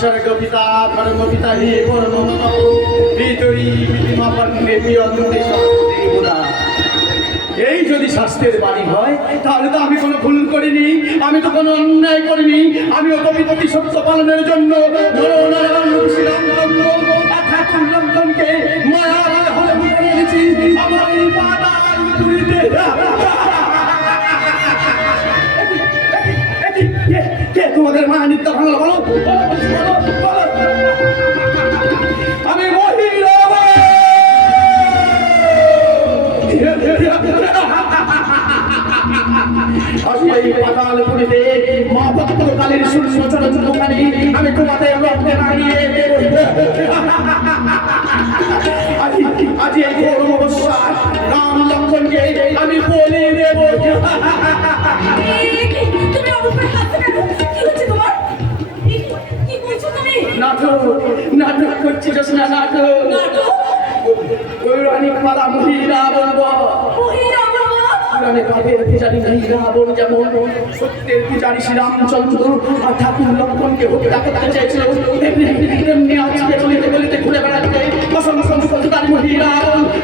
স্বর্গপিতা ধর্মপিতা হে পরমত ভিতরি পিতিমা পণ্যে প্রিয়ন্তে সর্বদেবতা। এই যদি শাস্ত্রের বাণী হয় তাহলে তো আমি কোনো ভুল করিনি, আমি তো কোনো অন্যায় করিনি। আমিও কবিতাটি সত্য পালনের জন্য লক্ষণকে মায়ার হলে বুঝে গেছি আমার এই পাতাল পুরীতে। কে তোমাদের মায়া নিত্যা ভাঙলো বলো? আমি মহিলা পাতালপুরীতে মা ভক্তকালীর সূর্য চরণ দোকানে আমি তোমাদের রক্তে রাঙিয়ে আজ এই গৌরব অবস্থায় রাম লক্ষণকে আমি বলে দেব। নাটক নাটক করছি জোসনা, নাটক পৌরাণিক পালা মহিলা বলবো। পাপের পূজারী রাবণ যেমন সত্যের পূজারী শ্রীরামচন্দ্র আর ঠাকুর লক্ষণকে হত্যা করতে চেয়েছিল, তেমনি আজকে গলিতে গলিতে ঘুরে বেড়াচ্ছে অসংখ্য মহিলা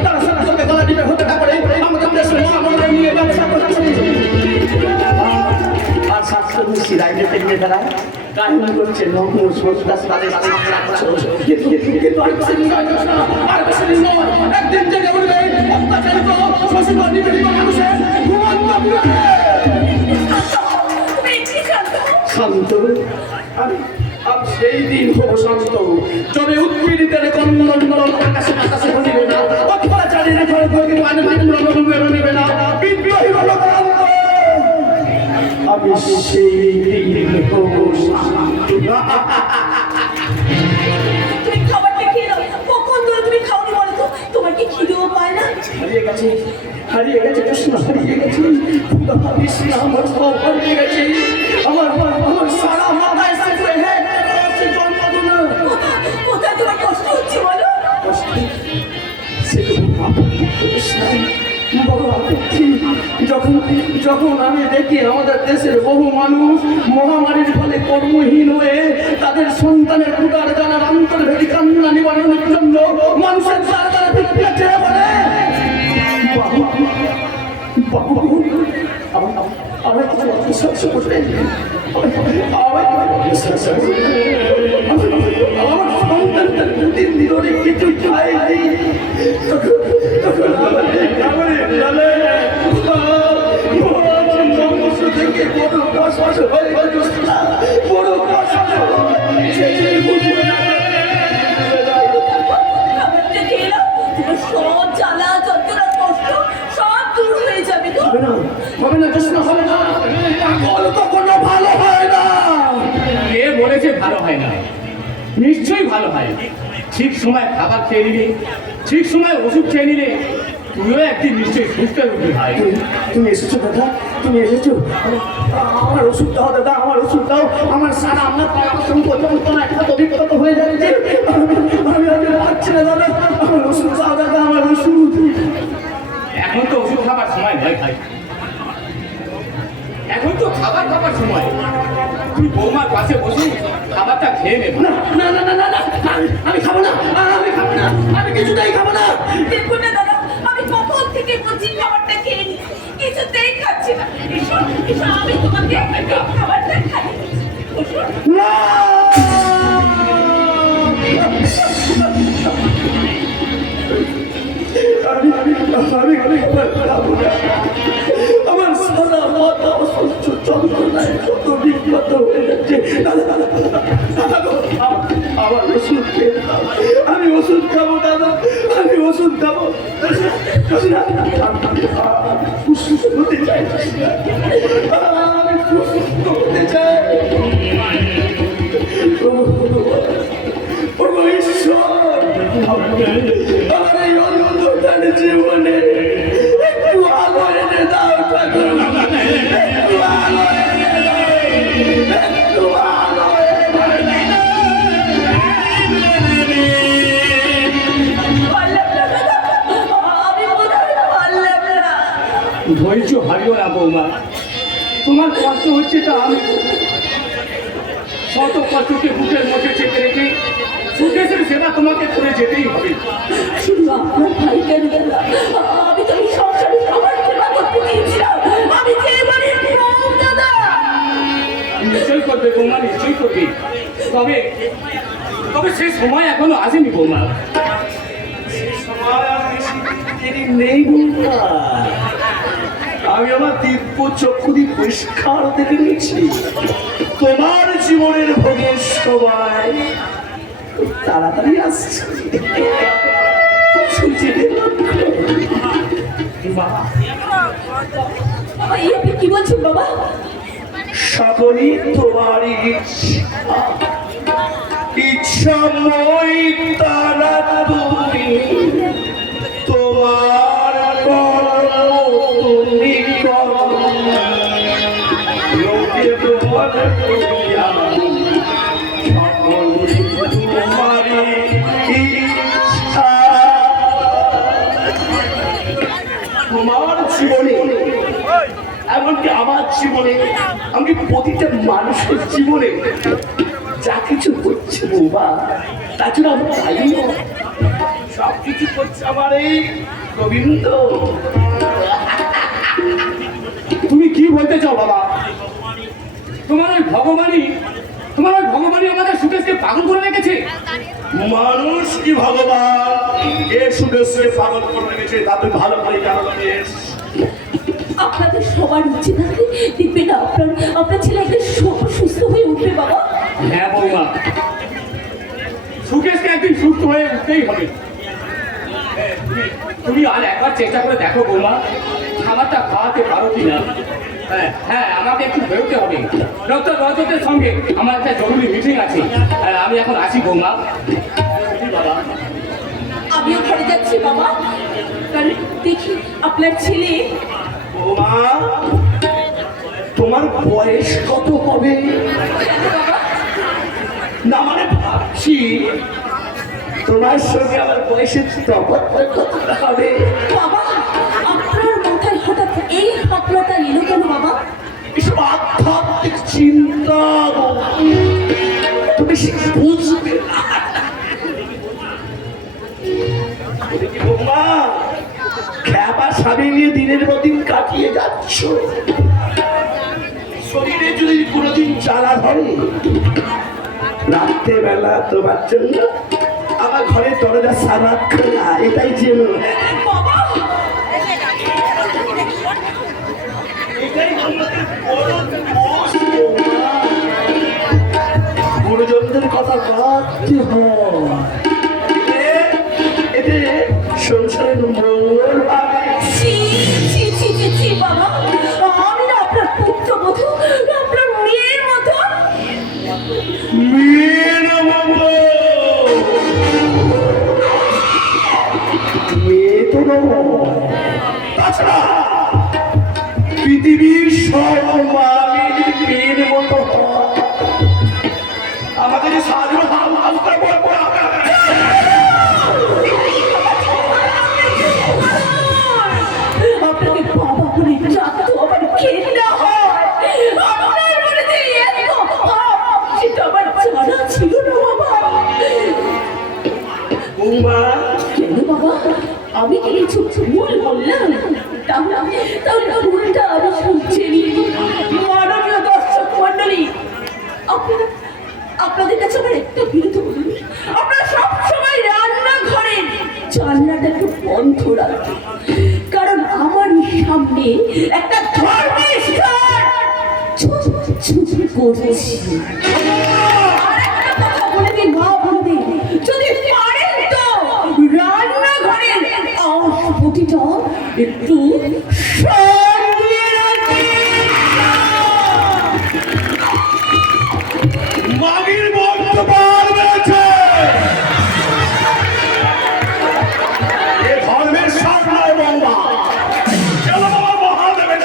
তারা সারা সঙ্গে গলা টিপে হত্যা করে আমাদের দেশের মহামন্ত্রী নিয়ে ব্যবসা করছে। আর শাস্ত্র মিষ্টি রাইতে তেমনি বেড়ায় কাহিনী করছে একদিন জেগে উঠবে অত্যাচারিত শোষিত নিপীড়িত মানুষের শান্ত। আমি সেই দিন হব শান্ত যবে উৎপীড়িতের কন্দন আকাশে বাতাসে ঘটিবে না, অত্যাচারীর ঘরে ঘরে মানে নেবে না, বিদ্রোহী হল আমি সেই দিন হব শান্ত। তুমি খাবারটা খেয়ে দাও, কখন ধরে তুমি খাওনি বলো তো? তোমার কি খিদেও পায় না? হারিয়ে গেছে কৃষ্ণ, হারিয়ে গেছে আমার সব হারিয়ে গেছে। আমার সারা মাথায় কোথায় তোমার কষ্ট হচ্ছে বলো? যখন আমি দেখি আমাদের দেশের বহু মানুষ মহামারীর ফলে কর্মহীন হয়ে তাদের সন্তানের ক্ষুধার জানার আন্তর্ভেদী কান্না নিবারণের জন্য মানুষের দ্বারা তারা ভিক্ষা চেয়ে বলে আমার কিছু অবিশ্বাস করবে, আমার সন্তানটা দুদিন ধরে কিছু চাইনি। থেকে বড় কষ্ট হয়ে বড় কষ্ট সব জ্বালা যন্ত্রণা কষ্ট সব দূর হয়ে যাবে। তো হবে না কৃষ্ণ, হবে না, পাগল কখনো ভালো হয় না। কে বলেছে ভালো হয় না? নিশ্চয়ই ভালো হয়। ঠিক সময় খাবার খেয়ে নিলে, ঠিক সময় ওষুধ খেয়ে নিলে তুমিও একদিন নিশ্চয়ই সুস্থ উঠবে ভাই। তুমি এসেছো দাদা, তুমি এসেছো। আমার ওষুধ দাও দাদা, আমার ওষুধ দাও। আমার সারা আমার যন্ত্রণা একটা অভিজ্ঞতা তো হয়ে যাচ্ছে, আমি পাচ্ছি না দাদা। আমার ওষুধ দাও দাদা, আমার ওষুধ। এখন তো ওষুধ খাবার সময় নয় ভাই, এখন তো খাবার খাবার সময়। তুই বৌমার পাশে বসে খাবারটা খেয়ে নেব। না না না না না, আমি খাবো না, আমি খাবো না, আমি কিছুতেই খাবো না। দেখুন না দাদা, আমি কখন থেকে বলছি খাবারটা খেয়ে নি, কিছুতেই খাচ্ছি না। এসো এসো, আমি তোমাকে খাবারটা খাই। না আমার সারা মাথা অসহ্য যন্ত্রণায় কত বিব্রত হয়ে যাচ্ছে। আমার ওষুধ খেয়ে দাও, আমি ওষুধ খাবো দাদা, আমি ওষুধ খাবো। সুস্থ হতে চাই, আমি সুস্থ হতে চাই। ঈশ্বর, আমার এই অন্ধকার জীবনে একটু আলো এনে দাও ঠাকুর, একটু আলো এনে দাও, একটু আলো এনে আমি ধৈর্য হারিও না বৌমা, তোমার কষ্ট হচ্ছে তা আমি শত কষ্টকে বুকের মধ্যে চেপে রেখে সুকেশের সেবা তোমাকে করে যেতেই হবে। শুধু আপনার ভাই কেন দাদা, আমি তো এই সংসারে সবার সেবা করতে দিয়েছিলাম। আমি যে এবারের বউ দাদা। নিশ্চয়ই করবে বৌমা, নিশ্চয়ই করবে। তবে তবে সে সময় এখনো আসেনি বৌমা। সময় আর বেশি দেরি নেই বৌমা। আমি আমার দিব্য চক্ষু দিয়ে পরিষ্কার দেখে নিয়েছি তোমার জীবনের ভোগের সময় খুব তাড়াতাড়ি আসছে। শুনছি রে? বাবা, বাবা, এই আপনি কি বলছেন বাবা? সকলই তোমারই ইচ্ছাময় তারা তুমি, তোমার কর্ম তুমি করো। লোকে তোমার করিয়া সকলই তোমারই ইচ্ছা। তোমার জীবনে এমনকি আমার জীবনে, আমি প্রতিটা মানুষের জীবনে যা কিছু করছে বাবা, তার জন্য আমি পাই না। সব কিছু করছে আমার এই গোবিন্দ। তুমি কি বলতে চাও বাবা? তোমার ওই ভগবানই আমাদের সুকেশকে পাগল করে রেখেছে। মানুষ কি ভগবান এ সুদেশকে পাগল করে রেখেছে, তা তুমি ভালো করে জানো। আপনাদের সবার ইচ্ছে থাকলে দেখবে না আপনার ছেলে একদিন সুস্থ হয়ে উঠবে বাবা। হ্যাঁ বৌমা, সুকেশকে একদিন সুস্থ হয়ে উঠতেই হবে। তুমি আর একবার চেষ্টা করে দেখো বৌমা, খাবারটা খাওয়াতে পারো কিনা। হ্যাঁ, আমাকে একটু বেরোতে হবে। ডক্টর রজতের সঙ্গে আমার একটা জরুরি মিটিং আছে। আমি এখন আসি বৌমা। বাবা, আমিও ঘরে যাচ্ছি বাবা, কারণ দেখি আপনার ছেলে। বৌমা, তোমার বয়স কত হবে? না মানে ভাবছি তোমার সঙ্গে আমার বয়সের তফাৎ কতটা হবে। বাবা, আপনার মাথায় হঠাৎ এই ভাবনাটা এলো কেন বাবা? এসব আধ্যাত্মিক চিন্তা তুমি সে বুঝবে না। দেখি বৌমা, খ্যাপা স্বামী নিয়ে দিনের পর দিন কাটিয়ে যাচ্ছ। শরীরে যদি কোনোদিন জ্বালা ধরে, রাত্রেবেলা তোমার জন্য আমার ঘরের দরজা সারা খোলা, এটাই যেন। বাবা, গুরুজনদের কথা ভাবতে হয়, এতে সংসারের মঙ্গল হবে। ছি, ছি, ছি, ছি, ছি, বাবা, আমি না আপনার পুত্রবধূ, আপনার মেয়ের মতো। মেয়ের মঙ্গল, মেয়ে তো নয়। তাছাড়া পৃথিবীর সব মায়ের মেয়ের মতো হয়। আমাদের সাধু আপনাকে বাবা বলে ডাকতো আমার ঘেন্না হয়। আপনার মনে যে এত ভাব, সেটা আমার জানা ছিল না বাবা। বৌমা, কেন বাবা, আমি কি কিছু ভুল বললাম? তাহলে ভুলটা আমি শুনছেনি। মাননীয় দর্শক মন্ডলী, আপনাদের কাছে আমার একটা বিরত বলুন, আপনারা সবসময় রান্নাঘরের জানলাটা একটু বন্ধ রাখবেন, কারণ আমার সামনে একটা ধর্মেশ্বর ছুটি করছি। আর একটা কথা বলে দিন মা, বলে দিন, যদি পারেন তো রান্নাঘরের আওয়াজটা একটু সরিয়ে রাখবেন। মাগির বন্ধ পারবেছে এ ধর্মের সামনে বৌমা। চলো বাবা, মহাদেবের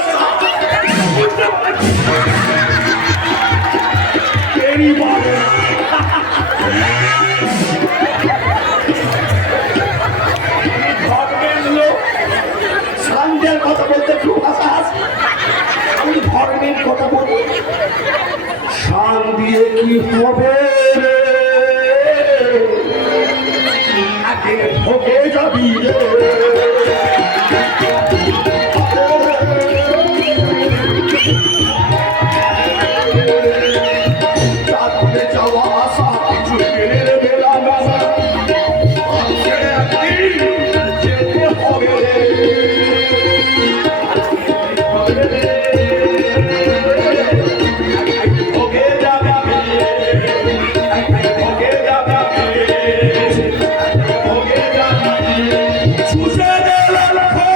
কেরি বলে ধর্মের লোক, শান্তির কথা বলতে খুব কি হবে রে? আগে ভোগে যাবি রে। চাঁদে যাওয়া আসা কিছু দিনের বেলা মেলা, আজকে একদিন যেতে হবে রে। ভোগে যাবি রে, ভোগে যাবি রে, ভোগে যাবি রে। ছুঁচে দে লক্ষ্য।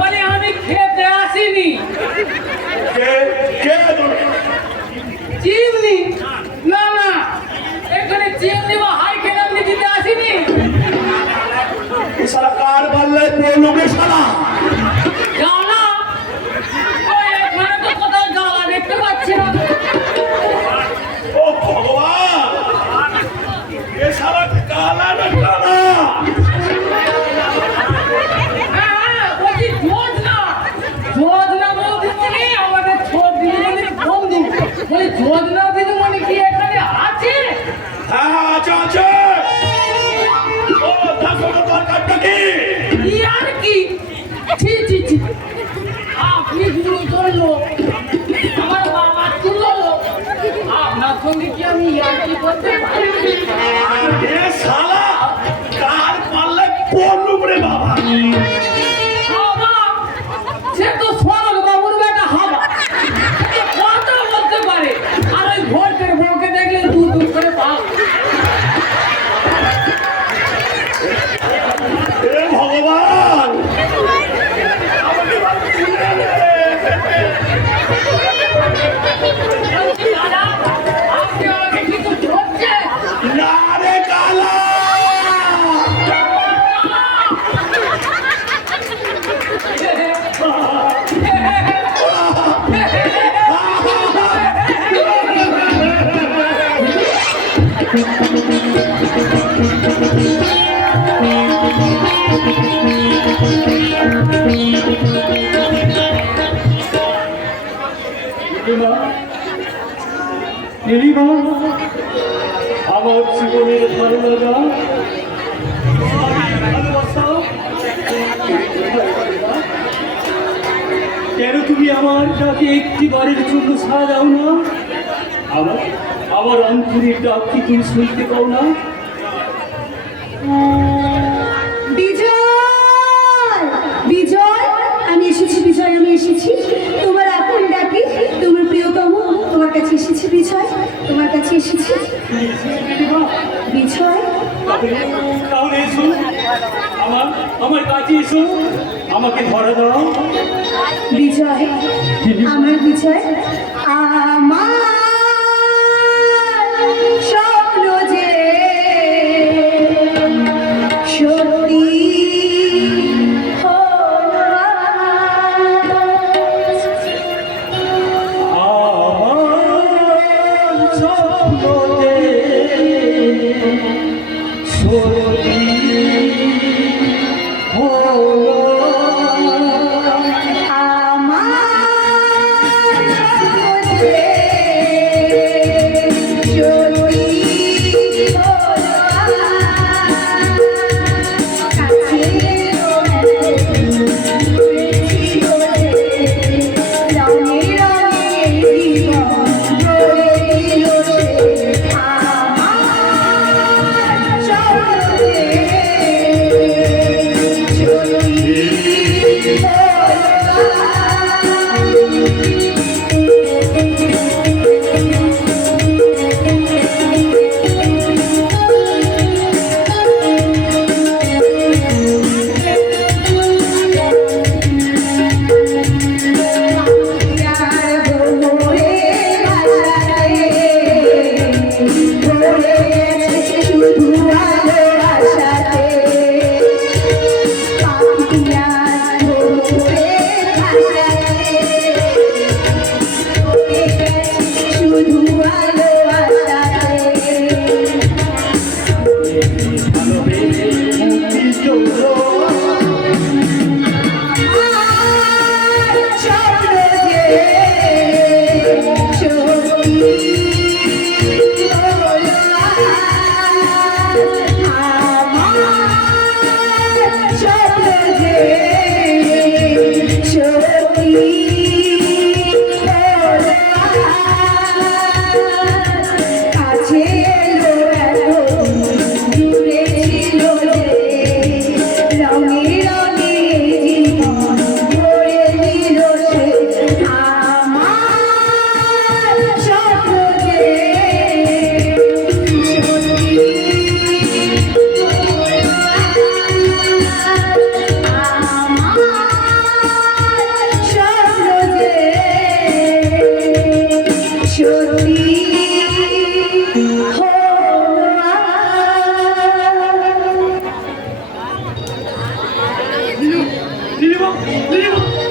মানে আমি খেতে আসিনি, কে কে তোর? চিমনি না না, এখানে চিমনি বা হাই খেতে আমি দিতে আসিনি। সারা কার বাল্লে বলবে সারা। গালা ওই এখানে তো কোথাও গালা দেখতে পাচ্ছি না। ও ভগবান, এ সারা কালা না কালা। হ্যাঁ বলছি যোজনা, যোজনা বৌদিমণি আমাদের ছোট দিদিমণির বন্ধু, বলি যোজনা দিদিমণি কি এখানে আছে? হ্যাঁ হ্যাঁ আছে আছে। ও দেখো না দরকারটা কি? ইয়ার কি ছি ছি ছি, আপনি গুরুতর লোক, আমার বাবা তুলো লোক, আপনার সঙ্গে কি আমি ইয়ার কি করতে পারি? এ শালা কার পাল্লে পড়লুম রে বাবা। হাবা, সে তো স্বর্গ বাবুর বেটা হাবা, সে কথা বলতে পারে, আর ওই ভোটের বউকে দেখলে দু দু করে পাক। এ ভগবান, আমাকে বাড়ি তুলে নে। বলছি, দাদা, আপনি আমাকে কিছু ধরছে? না রে কালা। নীলিমা, আমার জীবনের ভালো লাগা, ভালোবাসা, কেন তুমি আমার ডাকে একটি বারের জন্য সাড়া দাও না? আমার আমার অন্তরের ডাক কি তুমি শুনতে পাও না? বিজয়, বিজয়, আমি এসেছি বিজয়, আমি এসেছি তোমার আপন ডাকে, তোমার প্রিয়তম তোমার কাছে এসেছি বিজয়, তোমার কাছে এসেছি বিজয়। তাহলে এসো, আমার আমার কাছে এসো, আমাকে ধরা দাও। বিজয়, আমার বিজয়, আমার স্বপ্ন যে সত্যি হলো আজ। আমার স্বপ্নতে সত্যি হলো। আমার স্বপ্ন যে সত্যি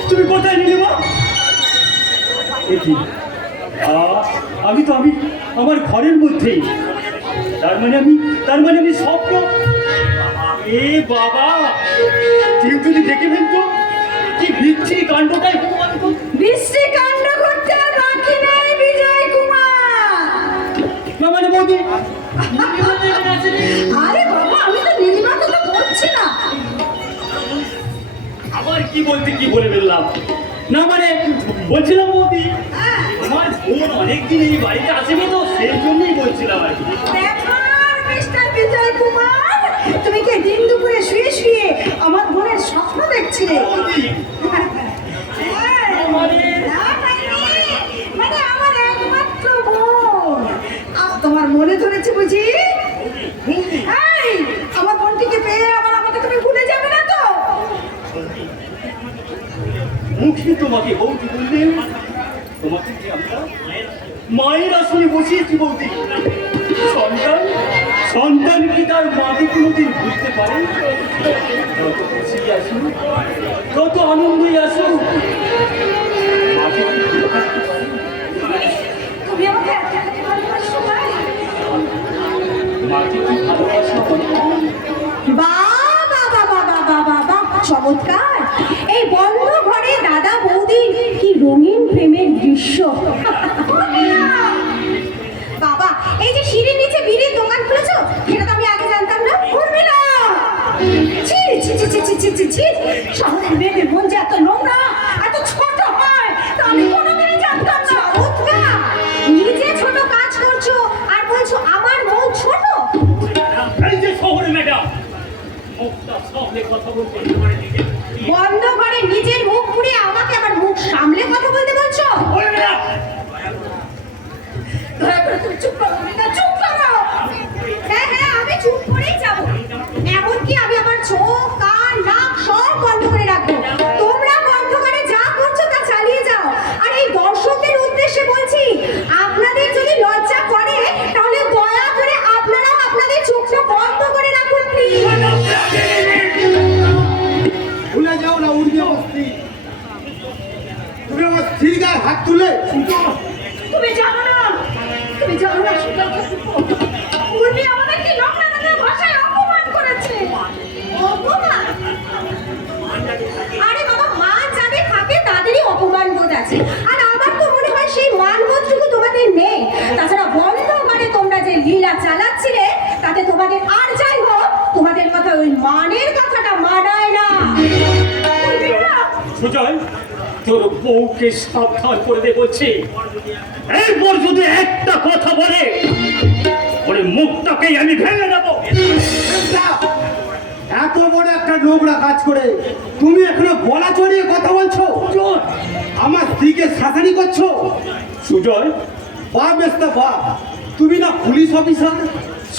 তুমি কোথায় নীলিমা? এ কি? আমি তো আমার ঘরের মধ্যেই। তার মানে আমি স্বপ্ন। এ বাবা, কেউ যদি দেখে ফেলতো, কি বিচ্ছিরি কাণ্ডটাই হতো। আমি তো বৃষ্টি কাণ্ড করতে বাকি নেই বিজয় কুমার। না মানে বৌদি, আরে বাবা, আমি তো নীলিমার কথা বলছি না। আবার কি বলতে কি বলে ফেললাম। না মানে বলছিলাম বৌদি, আমার বোন অনেকদিন এই বাড়িতে আসেনি তো, সেই জন্যই বলছিলাম আর কি। দেখো মিস্টার বিজয় কুমার, তুমি কি দিন দুপুরে শুয়ে শুয়ে আমার বোনের স্বপ্ন দেখছিলে? মানে আমার একমাত্র বোন। আর তোমার মনে ধরেছে বুঝি? এই, আমার বোনটিকে পেয়ে আমাকে তুমি ভুলে যাবে না তো? মুখে তোমাকে বৌদি বললে, তোমাকে কি আমরা মায়ের আসনে বসিয়েছি বৌদি। সন্তান কি তার মাকে কোনোদিন বুঝতে পারে? যত খুশি আসুক, যত আনন্দই আসুক, মাকে কি ভুলে থাকতে পারে? তুমি আমাকে একটা ভালোবাসো ভাই। মাকে কি ভালোবাসা বলে? বাবা বাবা বাবা বাবা, চমৎকার! এই বন্ধ ঘরে দাদা বৌদি কি রঙিন প্রেমের দৃশ্য। বাবা, এই যে সিঁড়ির নিচে বিড়ির দোকান খুলেছো, সেটা তো আমি আগে জানতাম না। করবি না। ছি ছি ছি ছি ছি ছি ছি ছি। শহরের মেয়েদের মন যে এত নোংরা, এত ছোট হয়, তা আমি কোনোদিনই জানতাম না। চমৎকার! নিজে ছোট কাজ করছো আর বলছো আমার মন ছোট। এই যে শহরে ম্যাডাম, মুখটা সামলে কথা বলতে পারে নিজে। বন্ধ করে নিজের মুখ পুড়িয়ে আমাকে আবার মুখ সামলে কথা বলতে বলছো? ওই ম্যাডাম, দয়া করে তুমি চুপ করো না, চুপ করো। হ্যাঁ হ্যাঁ, আমি চুপ করেই যাব। এমনকি আমি আমার চোখ কান নাক সব বন্ধ করে রাখবো। তোমরা বন্ধ করে যা করছো তা চালিয়ে যাও। আর এই দর্শকদের উদ্দেশ্যে বলছি, আপনাদের যদি লজ্জা করে তাহলে দয়া করে আপনারাও আপনাদের চোখটা বন্ধ করে রাখুন প্লিজ। ভুলে যাও না উর্মি অবস্থি। তুমি আমার স্ত্রীর গায়ে হাত তুলে তুমি জানো না, তুমি জানো না সুন্দর উর্মি আমাদেরকে নোংরা নোংরা ভাষায় অপমান করেছে। অপমান? আরে বাবা, মান যাদের থাকে তাদেরই অপমান বোধ আছে। আর আমার তো মনে হয় সেই মান বোধটুকু তোমাদের নেই। তাছাড়া বন্ধ করে তোমরা যে লীলা চালাচ্ছিলে, তাতে তোমাদের আর যাই হোক, তোমাদের কথা ওই মানের কথাটা মানায় না। সুজয়, তোর বউকে সাবধান করে দে বলছি। এরপর যদি একটা কথা বলে, ওরে মুখটাকেই আমি ভেঙে দেবো। এত বড় একটা নোংরা কাজ করে তুমি এখনো বলা চড়িয়ে কথা বলছো, আমার স্ত্রীকে শাসানি করছো। সুজয়, বা বেস্তা বা, তুমি না পুলিশ অফিসার,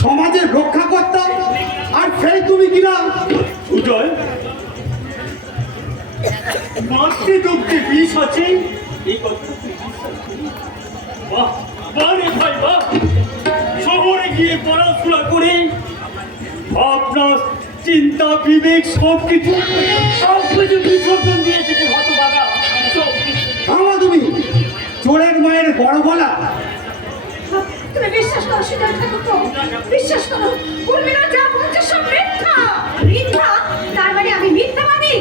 সমাজের রক্ষা কর্তা, আর সেই তুমি কিনা সুজয়, মাতৃদুগ্ধে বিষ আছে, এই কথা তুই বিশ্বাস করিস? বাহ বাহ রে ভাই বাহ। শহরে গিয়ে পড়াশোনা করে ভাবনা চিন্তা বিবেক সবকিছু বিসর্জন দিয়েছে যে হতভাগা। থামো তুমি, চোরের মায়ের বড় গলা। তুমি বিশ্বাস করো সিদ্ধার্থ ঠাকুর, বিশ্বাস করো উর্মিলা যা বলছে সব মিথ্যা। মিথ্যা? তার মানে আমি মিথ্যাবাদী?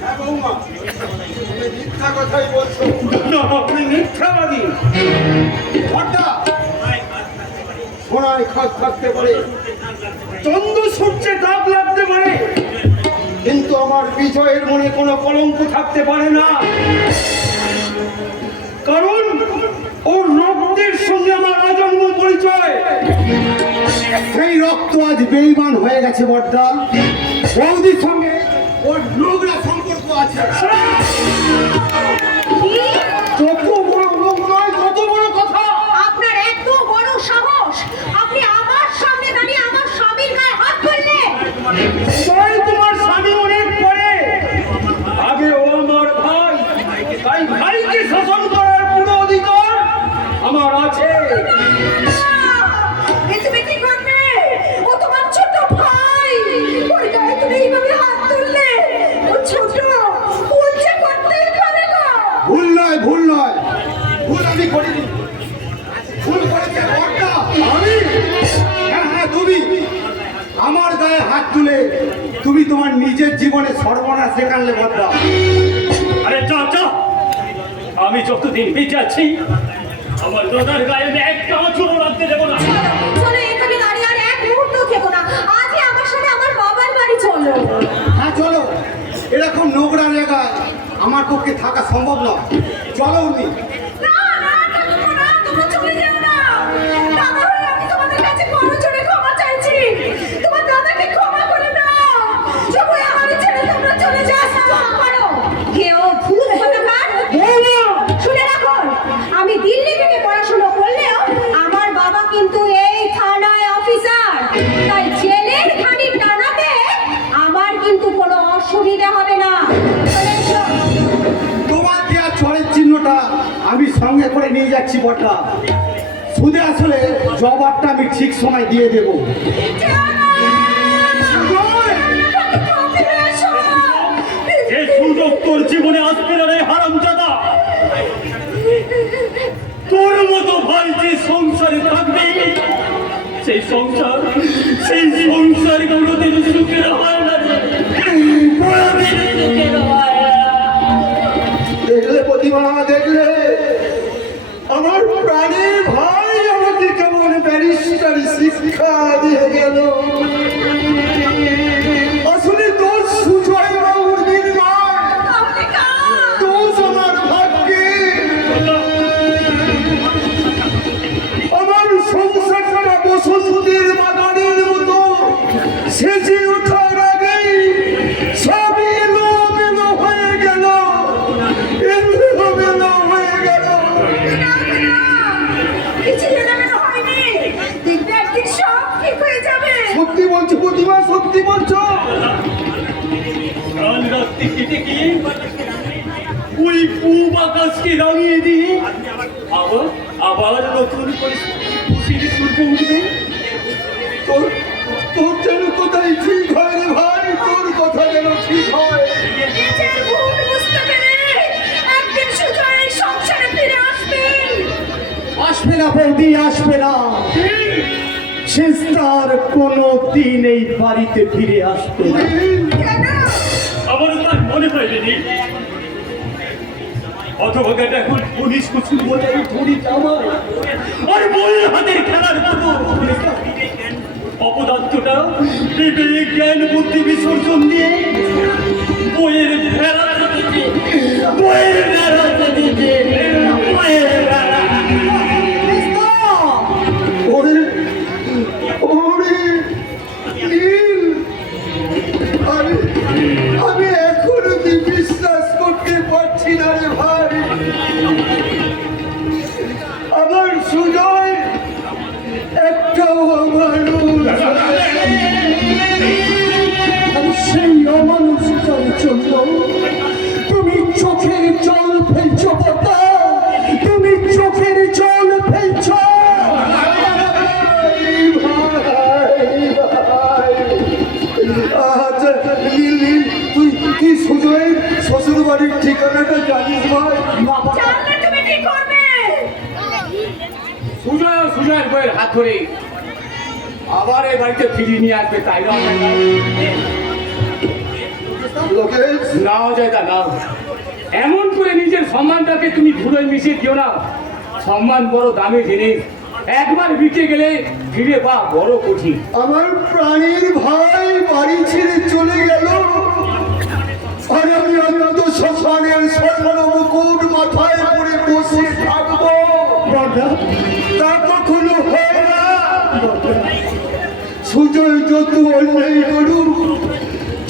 হ্যাঁ বৌমা, তুমি মিথ্যা কথাই বলছো। না, আপনি মিথ্যাবাদী। ঘরটা সোনায় খাদ থাকতে পারে, চন্দ্র সূর্যে দাগ লাগতে পারে, কিন্তু আমার বিজয়ের মনে কোনো কলঙ্ক থাকতে পারে না। কারণ ওর রক্তের সঙ্গে আমার আজন্ম পরিচয়। সেই রক্ত আজ বেঈমান হয়ে গেছে বড়দা। বৌদির সঙ্গে ওর নোংরা সম্পর্ক আছে। কি? যত বড় লোক নয়, যত বড় কথা। আপনার এত বড় সাহস, আপনি আমার সামনে দাঁড়িয়ে আমার স্বামীর গায়ে হাত তুললেন? তাই তোমার স্বামী অনেক পরে, আগে ও আমার ভাই, তাই ভাইকে শাসন করার পুরো অধিকার আমার আছে। এ তুমি কি করবে? ও তোমার ছোট ভাই, ওর গায়ে তুমি এইভাবে হাত তুললে? বুঝছো? নিজের জীবনে সর্বনাশ দেখালে বদলা। আরে চাচা, আমি যতদিন বেঁচে আছি আমার দাদার গায়ে আমি একটা চুরো রাখতে দেবো না। চলো এখানে দাঁড়িয়ে আর এক মুহূর্ত থেকো না, আজই আমার সাথে আমার বাবার বাড়ি চলো। হ্যাঁ চলো, এরকম নোংরা জায়গায় আমার পক্ষে থাকা সম্ভব নয়। চলো উনি। না না কাকু না, তোমরা চলে যেও না। দাদা ভাই, আমি তোমাদের কাছে বড় জোরে ক্ষমা চাইছি, তোমার দাদাকে ক্ষমা করে দাও। সবাই আমার ছেড়ে তোমরা চলে যাও। করো কেউ ভুল কথা কাট শুনে রাখো, আমি দিল্লি থেকে পড়াশোনা করলেও আমার বাবা কিন্তু এই থানায় অফিসার, তাই জেলের খানি টানাতে আমার কিন্তু কোনো অসুবিধা হবে না। চলে এসো। তোমার দেওয়া চরের চিহ্নটা আমি সঙ্গে করে নিয়ে যাচ্ছি বটলা। সুদে আসলে জবাবটা আমি ঠিক সময় দিয়ে দেবো। যে সুযোগ তোর জীবনে আসবে না রে হারামজাদা। তোর মতো ভাই যে সংসারে থাকবে সেই সংসার কোনোদিন সুখের হয় না রে। কোনোদিন সুখের হয় না। দেখলে প্রতিমা, দেখলে আমার প্রাণের ভাই আমাকে কেমন ব্যারিস্টারি শিক্ষা দিয়ে গেল। আসলে দোষ সুজয় বাবুর দিন নয়, দোষ আমার ভাগ্যে। আমার সংসারটা বসন্তের বাগানের মতো সেজে ওঠার আগেই সব এলোমেলো হয়ে গেল, এলোমেলো হয়ে গেল। কিছু এলোমেলো হয়নি, দেখবে একদিন সব ঠিক হয়ে যাবে। সত্যি বলছো প্রতিমা, সত্যি বলছো? কাল রাত্রি কেটে গিয়ে ওই পূব আকাশকে রাঙিয়ে দিয়ে আবার নতুন করে খুশির সূর্য উঠবে। তোর তোর যেন কোথায় ঠিক হয় রে ভাই, তোর কথা যেন ঠিক হয়। নিজের ভুল বুঝতে পেরে একদিন সুজয় এই সংসারে ফিরে আসবে। আসবে না বৌদি, আসবে না। শেষ তার কোনো দিন এই বাড়িতে ফিরে আসবে না। কেন? আমারও তার মনে হয় রে, অথবাটা এখন পুলিশ কুচুর বলে ধরি জামাই আর বই হাতের খেলার মতো অপদার্থটা বিবেক জ্ঞান বুদ্ধি বিসর্জন দিয়ে বইয়ের ভেড়া চলেছে, বইয়ের ভেড়া চলেছে, বইয়ের ভেড়া। ওরে ওরে নীল, আমি এখনো কি বিশ্বাস করতে পারছি না রে ভাই। আমার সুজয় একটাও আমার সেই অমানুষটার জন্য তুমি চোখের জল ফেলছো কথা, তুমি চোখের জল ফেলছো। আচ্ছা নীল, তুই কি সুজয়ের শ্বশুর বাড়ির ঠিকানাটা জানিস ভাই? জানলে তুমি কি করবে? সুজয়ের বইয়ের হাত ধরে আবার এই বাড়িতে ফিরিয়ে নিয়ে আসবে, তাই না? লোকেশ, নাও জয়দা নাও। এমন করে নিজের সম্মানটাকে তুমি ধুলোয় মিশিয়ে দিও না। সম্মান বড় দামি জিনিস, একবার বিকে গেলে ফিরে পা বড় কঠিন। আমার প্রাণীর ভাই বাড়ি ছেড়ে চলে গেল, আর আমি অন্তত শ্মশানের স্বর্ণ মুকুট মাথায় করে বসে থাকবো, তা কখনো হয় না। সুজয় যত অন্যায় করুক,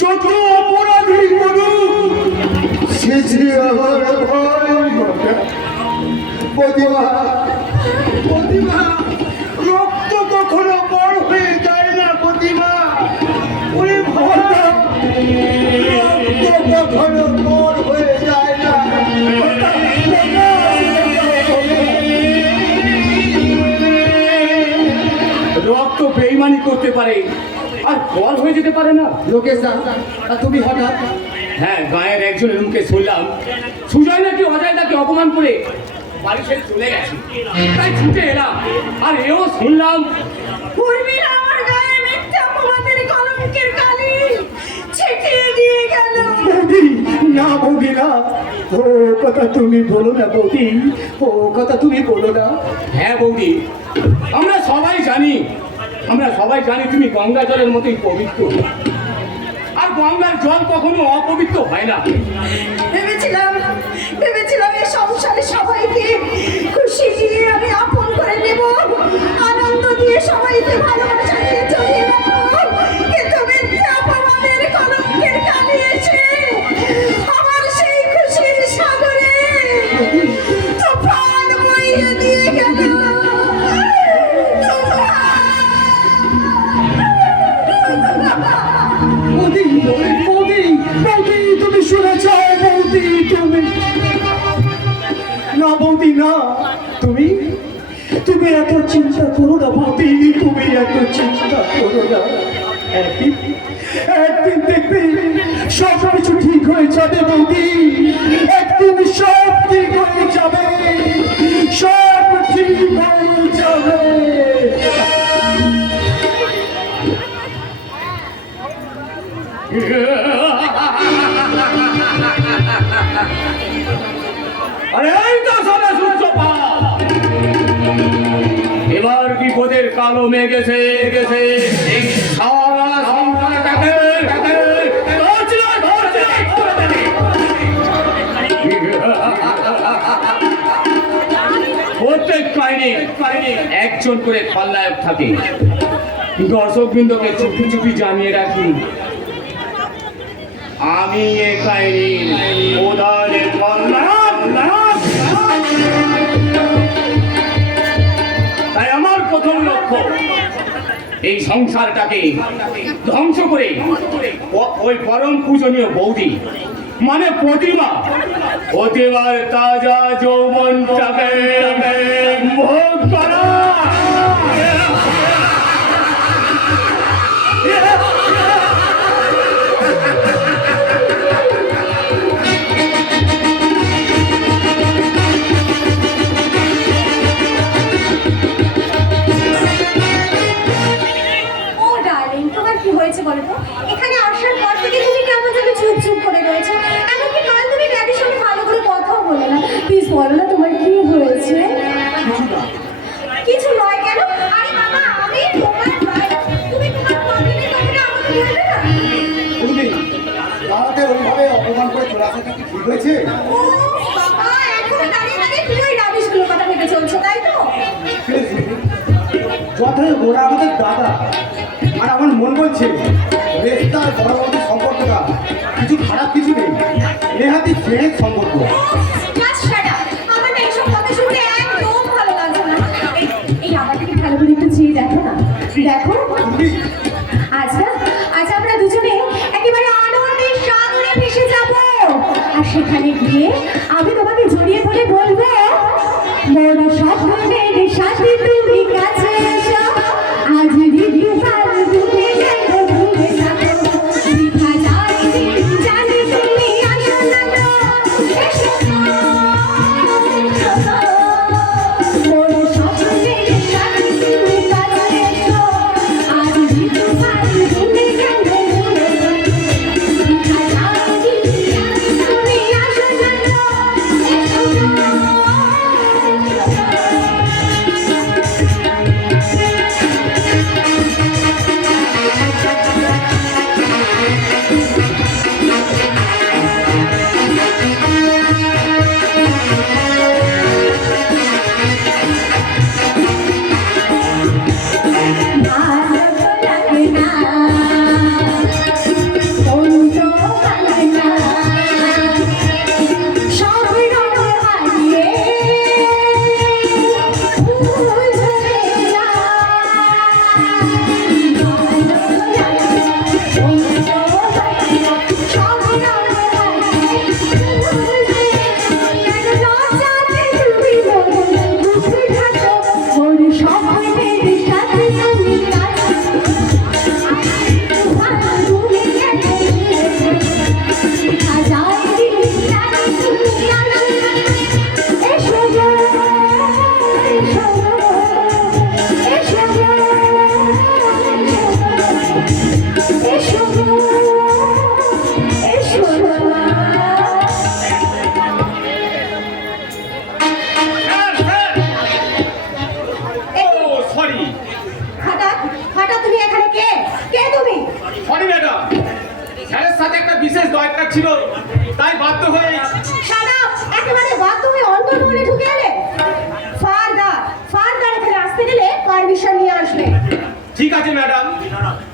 যত অপরাধী করুক, সে যে আমার ভাই। প্রতিমা, প্রতিমা, রক্ত কখনো বড় হয়ে যায় না প্রতিমা। ওই ভয় রক্ত কখনো বড় হয়ে যায় না। রক্ত বেইমানি করতে পারে আর বল হয়ে যেতে পারে না। লোকেশ দা, তুমি হঠাৎ হ্যাঁ, গায়ের একজনের মুখে শুনলাম সুজয় নাকি অজয়দাকে অপমান করে বাড়ি ছেড়ে চলে গেছে, তাই ছুটে এলাম। আর এও শুনলাম উর্মিলা আমার গায়ে মিথ্যা অপবাদের কলঙ্কের কালি ছিটিয়ে দিয়ে বৌদি না, ও কথা তুমি বলো না বৌদি, ও কথা তুমি বলো না। হ্যাঁ বৌদি, আমরা সবাই জানি তুমি গঙ্গা জলের মতোই পবিত্র, আর গঙ্গার জল কখনো অপবিত্র হয় না। ভেবেছিলাম এই সংসারে সবাইকে খুশি দিয়ে আমি আপন করে নেব, আনন্দ দিয়ে সবাইকে ভালোবাসা দিয়ে চলিয়ে নেব, কিন্তু মিথ্যা অপমানের কলঙ্কের কালি এসে আমার সেই খুশির সাগরে তুফান বইয়ে দিয়ে গেল। বৌদি বৌদি বৌদি তুমি শুনেছ? বৌদি তুমি না, বৌদি না, তুমি তুমি এত চিন্তা করো না বৌদি, তুমি এত চিন্তা করো না। একদিন একদিন দেখবে সব কিছু ঠিক হয়ে যাবে বৌদি, একদিন সব ঠিক হয়ে যাবে, সব ঠিক হয়ে যাবে। আরে এই তো সবে সূর্যপাত, এবার বিপদের কালো মেঘ গেছে এই সারা সংসারটাকে ধরছে। প্রত্যেক কাহিনী একজন করে খলনায়ক থাকে, দর্শকবৃন্দকে চুপি চুপি জানিয়ে রাখি, আমি এ কাহিনীর প্রধান খলনায়ক। তাই আমার প্রথম লক্ষ্য এই সংসারটাকে ধ্বংস করে ওই পরম পূজনীয় বৌদি মানে প্রতিমার তাজা যৌবনটাকে ভোগ করা। বলো তো, এখানে আসার পর থেকে তুমি কেমন যেন চুপ চুপ করে রয়েছো, এমনকি কাল তুমি ড্যাডির সঙ্গে ভালো করে কথাও বলে না। প্লিজ বলো না তোমার কি হয়েছে? কিছু নয় কেন? আরে বাবা, আমি তোমার ভাই, তুমি তোমার মামিনের কথাটা আমাকে বলবে না? বৌদি, আমাদের ওইভাবে অপমান করে চলে আসাটা কি ঠিক হয়েছে? ও বাবা, এখন দাঁড়িয়ে দাঁড়িয়ে তুমি ওই রাবিশগুলোর কথা ভেবে চলছো, তাই তো? যথায় ওরা আমাদের দাদা, আর আমার মন বলছে রেস্তার বড় বড় সম্পর্কটা কিছু খারাপ কিছু নেই, নেহাতি ফ্রেন্ড সম্পর্ক। Just shut up! আমার না এইসব কথা শুনতে একদম ভালো লাগছে না। এই আমার থেকে ভালো করে একটু চেয়ে দেখো না, দেখো আজ আমরা দুজনে একেবারে আনন্দের সাগরে ভেসে যাব, আর সেখানে গিয়ে আমি তোমাকে জড়িয়ে ধরে বলবো, বড় স্বপ্নের সাথে তুমি কাছে এসো, আজ ঋতু পার ঘুরে যাবো, ঘুরে যাবো, বৃথা যায় দিন, জানি তুমি আসো না তো, এসো বড় স্বপ্নের সাথে তুমি কাছে এসো, আজ ঋতু পার ঘুরে যাবো, ঘুরে যাবো, বৃথা যায় দিন, জানি তুমি আসো না তো, তাই বাধ্য হয়ে Shut up! একেবারে বাধ্য হয়ে অন্তর্মহলে ঢুকে এলে। ফারদার এখানে আসতে গেলে পারমিশন নিয়ে আসবে। ঠিক আছে ম্যাডাম।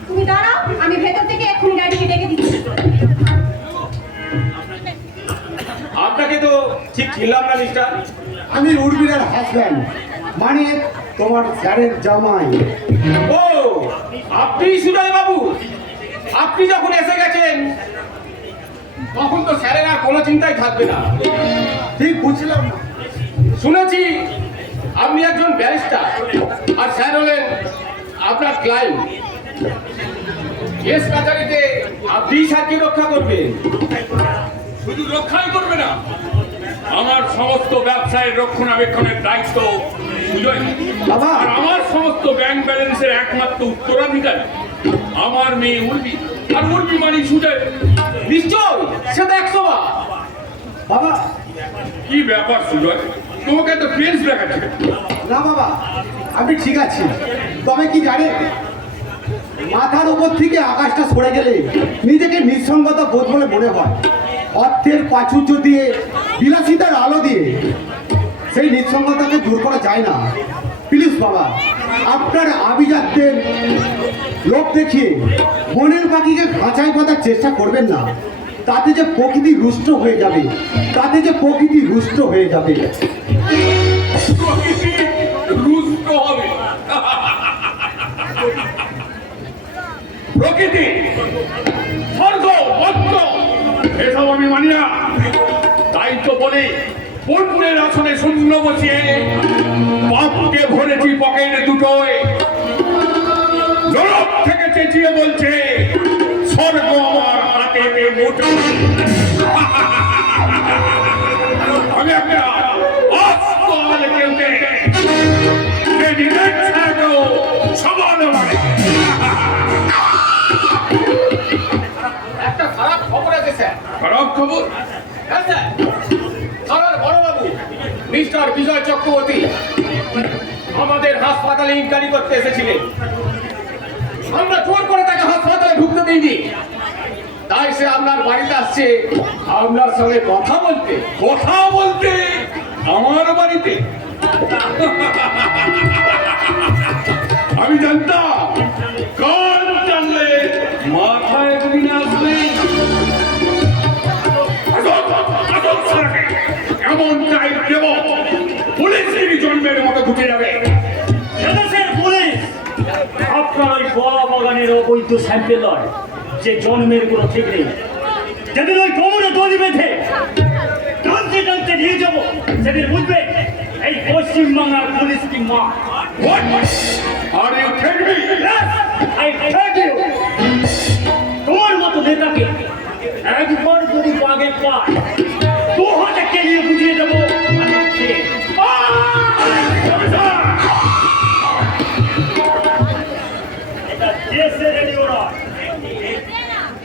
তুমি দাঁড়াও, আমি ভেতর থেকে এক্ষুনি ড্যাডিকে ডেকে দিচ্ছি। আপনাকে তো ঠিক ছিলাম না মিস্টার। আমি উর্মিলার হাজব্যান্ড, মানে তোমার স্যারের জামাই। ও, আপনি সুজয় বাবু। আপনি যখন এসে গেছেন তখন তো স্যারের আর কোনো চিন্তাই থাকবে না। ঠিক বুঝলাম না। শুনেছি আপনি একজন ব্যারিস্টার আর স্যার হলেন আপনার ক্লায়েন্ট। কেস কাছারিতে আপনি স্যারকে রক্ষা করবেন। শুধু রক্ষাই করবে না, আমার সমস্ত ব্যবসায়ের রক্ষণাবেক্ষণের দায়িত্ব সুজয়। বাবা। আর আমার সমস্ত ব্যাংক ব্যালেন্সের একমাত্র উত্তরাধিকারী আমার মেয়ে উর্মি। আর উর্মি মানে সুজয়। নিশ্চয়, সে তো 100 বার। বাবা, কি ব্যাপার সুজয়, তোমাকে তো প্রিন্স দেখাচ্ছে। না বাবা, আমি ঠিক আছি। তবে কি জানেন, মাথার উপর থেকে আকাশটা সরে গেলে নিজেকে নিঃসঙ্গতা বোধ বলে মনে হয়। অর্থের প্রাচুর্য দিয়ে, বিলাসিতার আলো দিয়ে সেই নিঃসঙ্গতাকে দূর করা যায় না। প্লিজ বাবা, আপনার আভিজাত্যের লোক দেখিয়ে মনের পাখিকে খাঁচায় বাঁধার চেষ্টা করবেন না। তাতে যে প্রকৃতি রুষ্ট হয়ে যাবে, প্রকৃতি রুষ্ট হবে। প্রকৃতি স্বর্গ বস্ত্র এসব আমি মানি না। তাই তো বলি, পূর্ণের আসনে শূন্য বসিয়ে বাপকে ভরেছি পকেটে দুটোয়। নরক থেকে চেঁচিয়ে বলছে স্বর্গ আমার হাতে মুঠো। আমি একটা আস্ত আলেকে সমান মানে একটা খারাপ খবর আছে স্যার। খারাপ খবর। হ্যাঁ স্যার, থানার বড়বাবু মিস্টার বিজয় চক্রবর্তী আমাদের হাসপাতালে ইনকোয়ারি করতে এসেছিলেন। আমরা জোর করে তাকে হাসপাতালে ঢুকতে দিইনি। তাই সে আপনার বাড়িতে আসছে আপনার সঙ্গে কথা বলতে। আমার বাড়িতে? আমি জানতাম কান টানলে মাথায় গুলি না আসবে। এমন টাইপ দেব পুলিশের জন্মের মতো ঢুকে যাবে। এদেশের পুলিশ আপনার ওই কলা বাগানের অবৈধ স্যাম্পেল নয়, যে জন্মের কোনো ঠিক নেই। যেদিন ওই কোমরে দড়ি বেঁধে টানতে টানতে নিয়ে যাবো, সেদিন বুঝবে এই পশ্চিমবাংলার পুলিশ কি মা। What? Are you kidding me? Yes, I tell you, তোমার মতো নেতাকে একবার যদি বাগে পায়, 2 হাতে কেলিয়ে বুঝিয়ে দেবো আমি কে। এটা দেশের রেডিও নয়,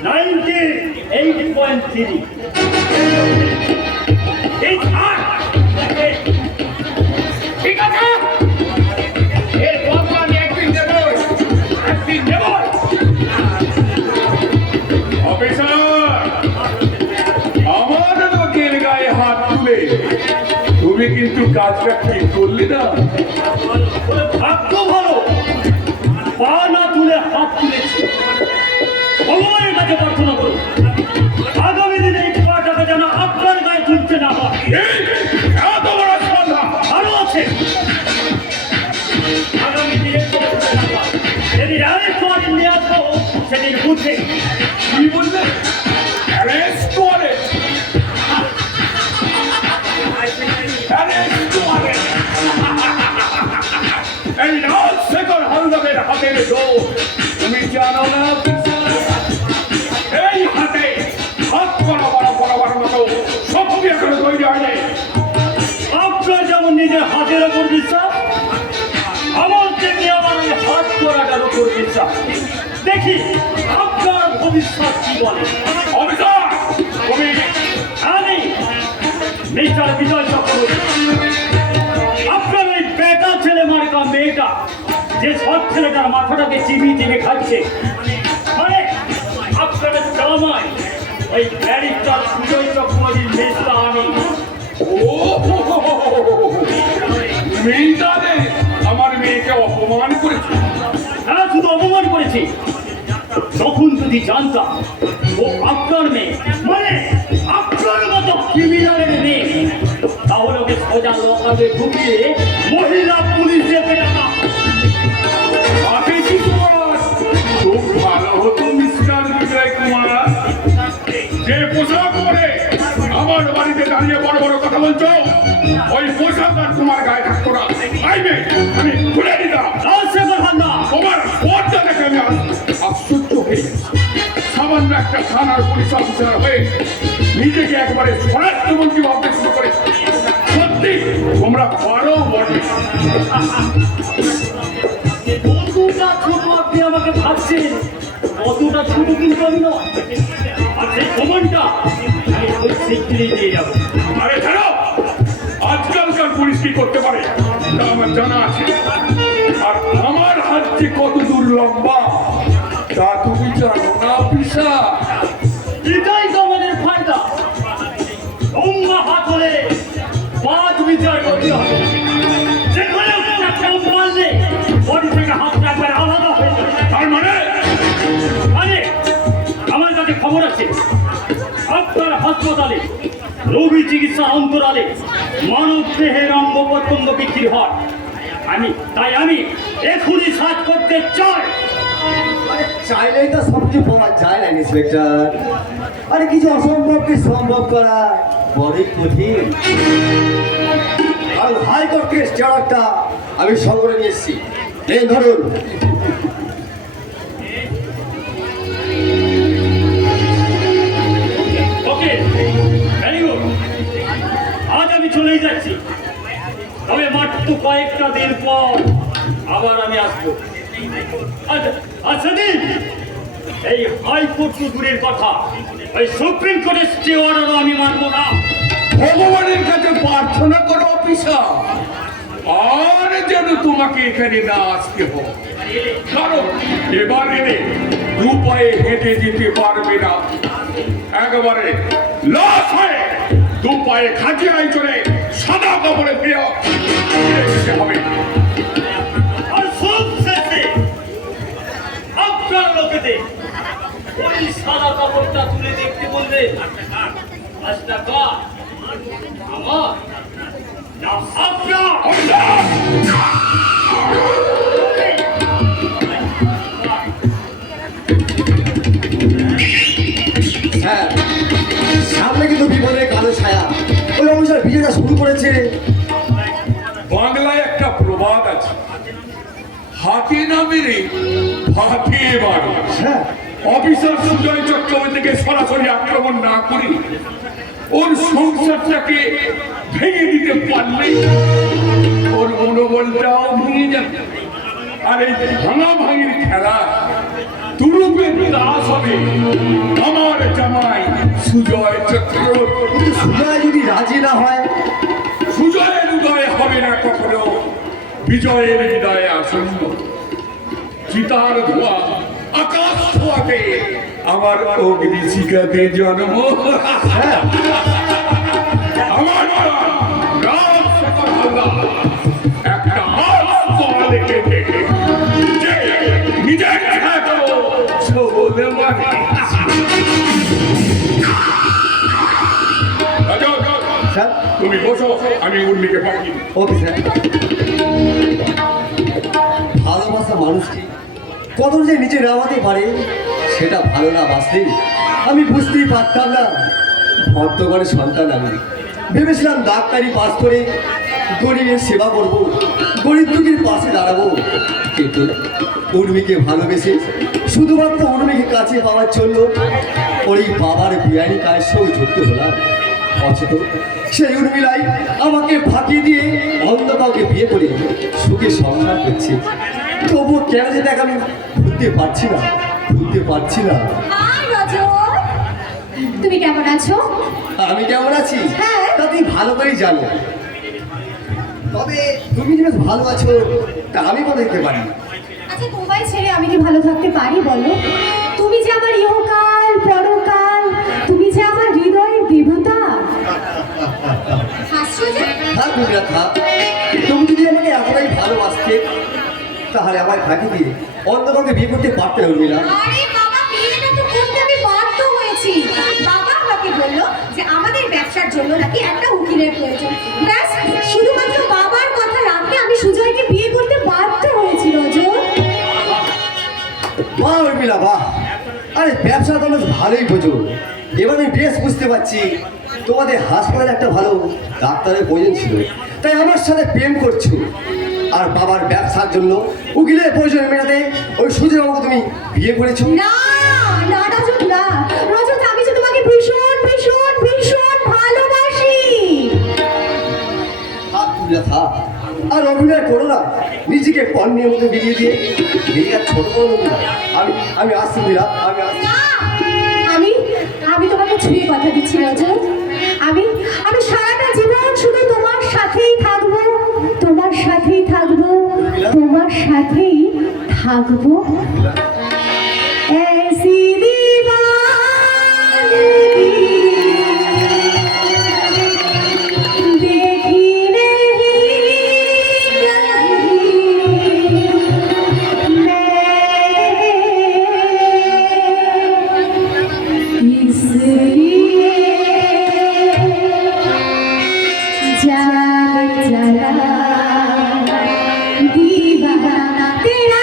98.3 এই থাক। ঠিক আছে, এর বদলা আমি একদিন দেবো। অফিসার, আমার লোকের গায়ে হাত তুলে তুমি কিন্তু কাজটা ঠিক করলে না। ভাগ্য ভালো, পা না তুলে হাত তুলেছি। ভগবানের কাছে প্রার্থনা করুন আগামী দিনে এই পাটাকে যেন আপনার গায়ে তুলতে না হয়। এত বড় স্পর্ধা আরো আছে, আগামী দিনে যদি অ্যারেস্ট ওয়ারেন্ট নিয়ে আসবো, সেদিন বুঝে। কি বললে? Arrest warrant? Arrest warrant? এই রাজশেখর হালদারের হাতের দোষ তুমি জানো না? এই হাতে হাত করা বড় মতো সবই এখনো তৈরি হয়নি। আপনার যেমন নিজের হাতের ওপর বিশ্বাস, আমার তেমনি আমার ওই হাত করাটার ওপর বিশ্বাস। দেখি আপনার ভবিষ্যৎ কি বলে। অফিসার, তুমি আমি মিস্টার বিজয় চক্রবর্তী, আপনার ওই বেটা ছেলে মার্কা মেয়েটা, যে সব ছেলেটার মাথাটাকে চিবিয়ে চিবিয়ে খাচ্ছে, মানে আপনার জামাই ওই ব্যারিস্টার সুজয় চক্রবর্তীর মেজদা আমি। ও মেয়েটারে আমার মেয়েকে অপমান করেছে। হ্যাঁ, শুধু অপমান করেছি। তখন যদি জানতাম ও আপনার মেয়ে, মানে আপনার মতো ক্রিমিনালের মেয়ে, তাহলে ওকে সোজা লোকালে ঢুকিয়ে মহিলা পুলিশে পেলাম। তাতে কি তোমার খুব ভালো হতো মিস্টার বিজয় কুমার, যে পোশাক পরে আমার বাড়িতে দাঁড়িয়ে বড় বড় কথা বলছো, ওই পোশাক আর তোমার গায়ে থাকতো না। আইবে আমি খুলে দিতাম। তোমার পথটা দেখে আমি আশ্চর্য হয়ে গেছি। সামান্য একটা থানার পুলিশ অফিসার হয়ে নিজেকে একবারে স্বরাষ্ট্রমন্ত্রী ভাবতে শুরু করেছে। সত্যি তোমরা পারো বটে। কতটা ছোট আপনি আমাকে ভাবছেন, কতটা ছোট কিন্তু আমি নয়। আর সেই প্রমাণটা আমি খুব শিগগিরই দিয়ে যাবো। আরে ছাড়ো, আজকালকার পুলিশ কি করতে পারে তা আমার জানা আছে। আর আমার হাত যে কত দূর লম্বা তা তুমি জানো না পিসা। এটাই তো আমাদের ফায়দা। লম্বা হাত হলে 5 মিটার গতি হবে। যেখানে একটা কম মারলে বডি থেকে হাতটা একবার আলাদা হয়ে যাবে। তার মানে মানে আমার কাছে খবর আছে, আপনার হাসপাতালে রোগী চিকিৎসা অন্তরালে মানব দেহের অঙ্গ প্রত্যঙ্গ বিক্রি হয়। তাই আমি এখনই সাজ করতে চাই। আরে চাইলেই তো সব কিছু পাওয়া যায় না ইন্সপেক্টর। আরে কিছু অসম্ভবকে সম্ভব করা বড়ই কঠিন। আর হাইকোর্ট কেস চারটা আমি সংগ্রহ নিয়ে এসেছি। এই ধরুন। ওকে, ভেরি গুড। আজ আমি চলেই যাচ্ছি, তবে মাত্র কয়েকটা দিন পর আবার আমি আসবো। আর সেদিন এই হাইকোর্ট তো দূরের কথা, ওই সুপ্রিম কোর্টের স্টে অর্ডারও আমি মানবো না। ভগবানের কাছে প্রার্থনা করো অফিসার, আর যেন তোমাকে এখানে না আসতে হয়। কারণ এবার এলে 2 পায়ে হেঁটে যেতে পারবে না, একেবারে লাশ হয়ে 2 পায়ে খাঁচিয়ায় চড়ে সাদা কাপড়ে ফিরে যেতে হবে। আর সব শেষে আপনার লোকেদের ওই সাদা কাপড়টা তুলে দেখতে বলবে, কাজটা কার? আমার না আপনার? হ্যাঁ, সামনে কিন্তু বিপদের কালো ছায়া। ওই অফিসার বিজয়টা শুরু করেছে। বাংলায় একটা প্রবাদ আছে, হাতে না মেরে হাতে মারো। হ্যাঁ, অফিসার সুজয় চক্রবর্তীকে সরাসরি আক্রমণ না করে ওর সংসারটাকে ভেঙে দিতে পারলে ওর মনোবলটাও ভেঙে যাবে। আর এই ভাঙাভাঙির খেলা তুরুপে দাস হবে আমার জামাই সুজয় চক্রবর্তী। কিন্তু সুজয় যদি রাজি না হয়? সুজয়ের উদয় হবে না কখনো, বিজয়ের হৃদয়ে আসন্ন। চিতার ধোয়া আকাশ ছোঁয়াতে আমার অগ্নি শিখাতে জন্ম। আমার রাত সকালবেলা একটা আস্তালে কেটে যে নিজের খ্যাত সবল মানে। স্যার, তুমি বসো, আমি উর্মিকে পাঠিয়ে। Okay sir. ভালোবাসা মানুষটি কত যে নিচে নামাতে পারে সেটা ভালো না বাসলে আমি বুঝতেই পারতাম না। ভক্তগণের সন্তান আমি, ভেবেছিলাম ডাক্তারি পাস করে গরিবের সেবা করব, গরিব দুঃখীর পাশে দাঁড়াবো। কিন্তু উর্মিকে ভালোবেসে শুধুমাত্র উর্মিকে কাছে পাওয়ার জন্য ওর এই বাবার বিয়ানি কায়ের সঙ্গে যুক্ত হলাম। অথচ সেই উর্মিলাই আমাকে ফাঁকি দিয়ে অন্য কাউকে বিয়ে করে সুখে সংসার করছে। তবুও কেন যে দেখ আমি ভুলতে পারছি না, ভুলতে পারছি না। হাই রজত, তুমি কেমন আছো? আমি কেমন আছি হ্যাঁ। তা তুমি ভালো করেই জানো। তবে তুমি যে বেশ ভালো আছো তা আমি তো দেখতে পারি। আচ্ছা, তোমায় ছেড়ে আমি কি ভালো থাকতে পারি বলো? তুমি যে আমার ইহকাল পরকাল, তুমি তুমি না থাক। তুমি যদি আমাকে এতটাই ভালোবাসতে তাহলে আমার ভাগে দিয়ে অন্য কাউকে বিয়ে করতে পারতে উর্মিলা। আরে বাবা, বিয়েটা তো করতে আমি বাধ্য হয়েছি। বাবা আমাকে বললো যে আমাদের ব্যবসার জন্য নাকি একটা উকিলের প্রয়োজন। ব্যাস, শুধুমাত্র বাবার কথা রাখতে আমি সুজয়কে বিয়ে করতে বাধ্য হয়েছি। রজত, বাহ উর্মিলা বাহ, আরে ব্যবসা তো বেশ ভালোই বোঝো। এবার আমি বেশ বুঝতে পারছি তোমাদের হাসপাতালে একটা ভালো ডাক্তারের প্রয়োজন ছিল, তাই আমার সাথে প্রেম করছো। আর বাবার ব্যবসার জন্য উকিলের প্রয়োজন মেটাতে ওই সুজয়বাবুকে তুমি বিয়ে করেছো। না না রজত, না রজত, আমি যে তোমাকে ভীষণ ভীষণ ভীষণ ভালোবাসি। থাক উর্মিলা থাক, আর অভিনয় করো না, নিজেকে পণ্যের মতো বিলিয়ে দিয়ে নিজের ছোট করো না। আমি আসছি উর্মিলা, আমি আসছি। না, আমি তোমাকে ছুঁয়ে কথা দিচ্ছি রজত। আমি সারাটা জীবন শুধু তোমার সাথেই থাকবো, তোমার সাথেই থাকবো, তোমার সাথেই থাকবো। ऐसी दीवानगी देखी नहीं इसलिए जाग जला दीवाना तेरा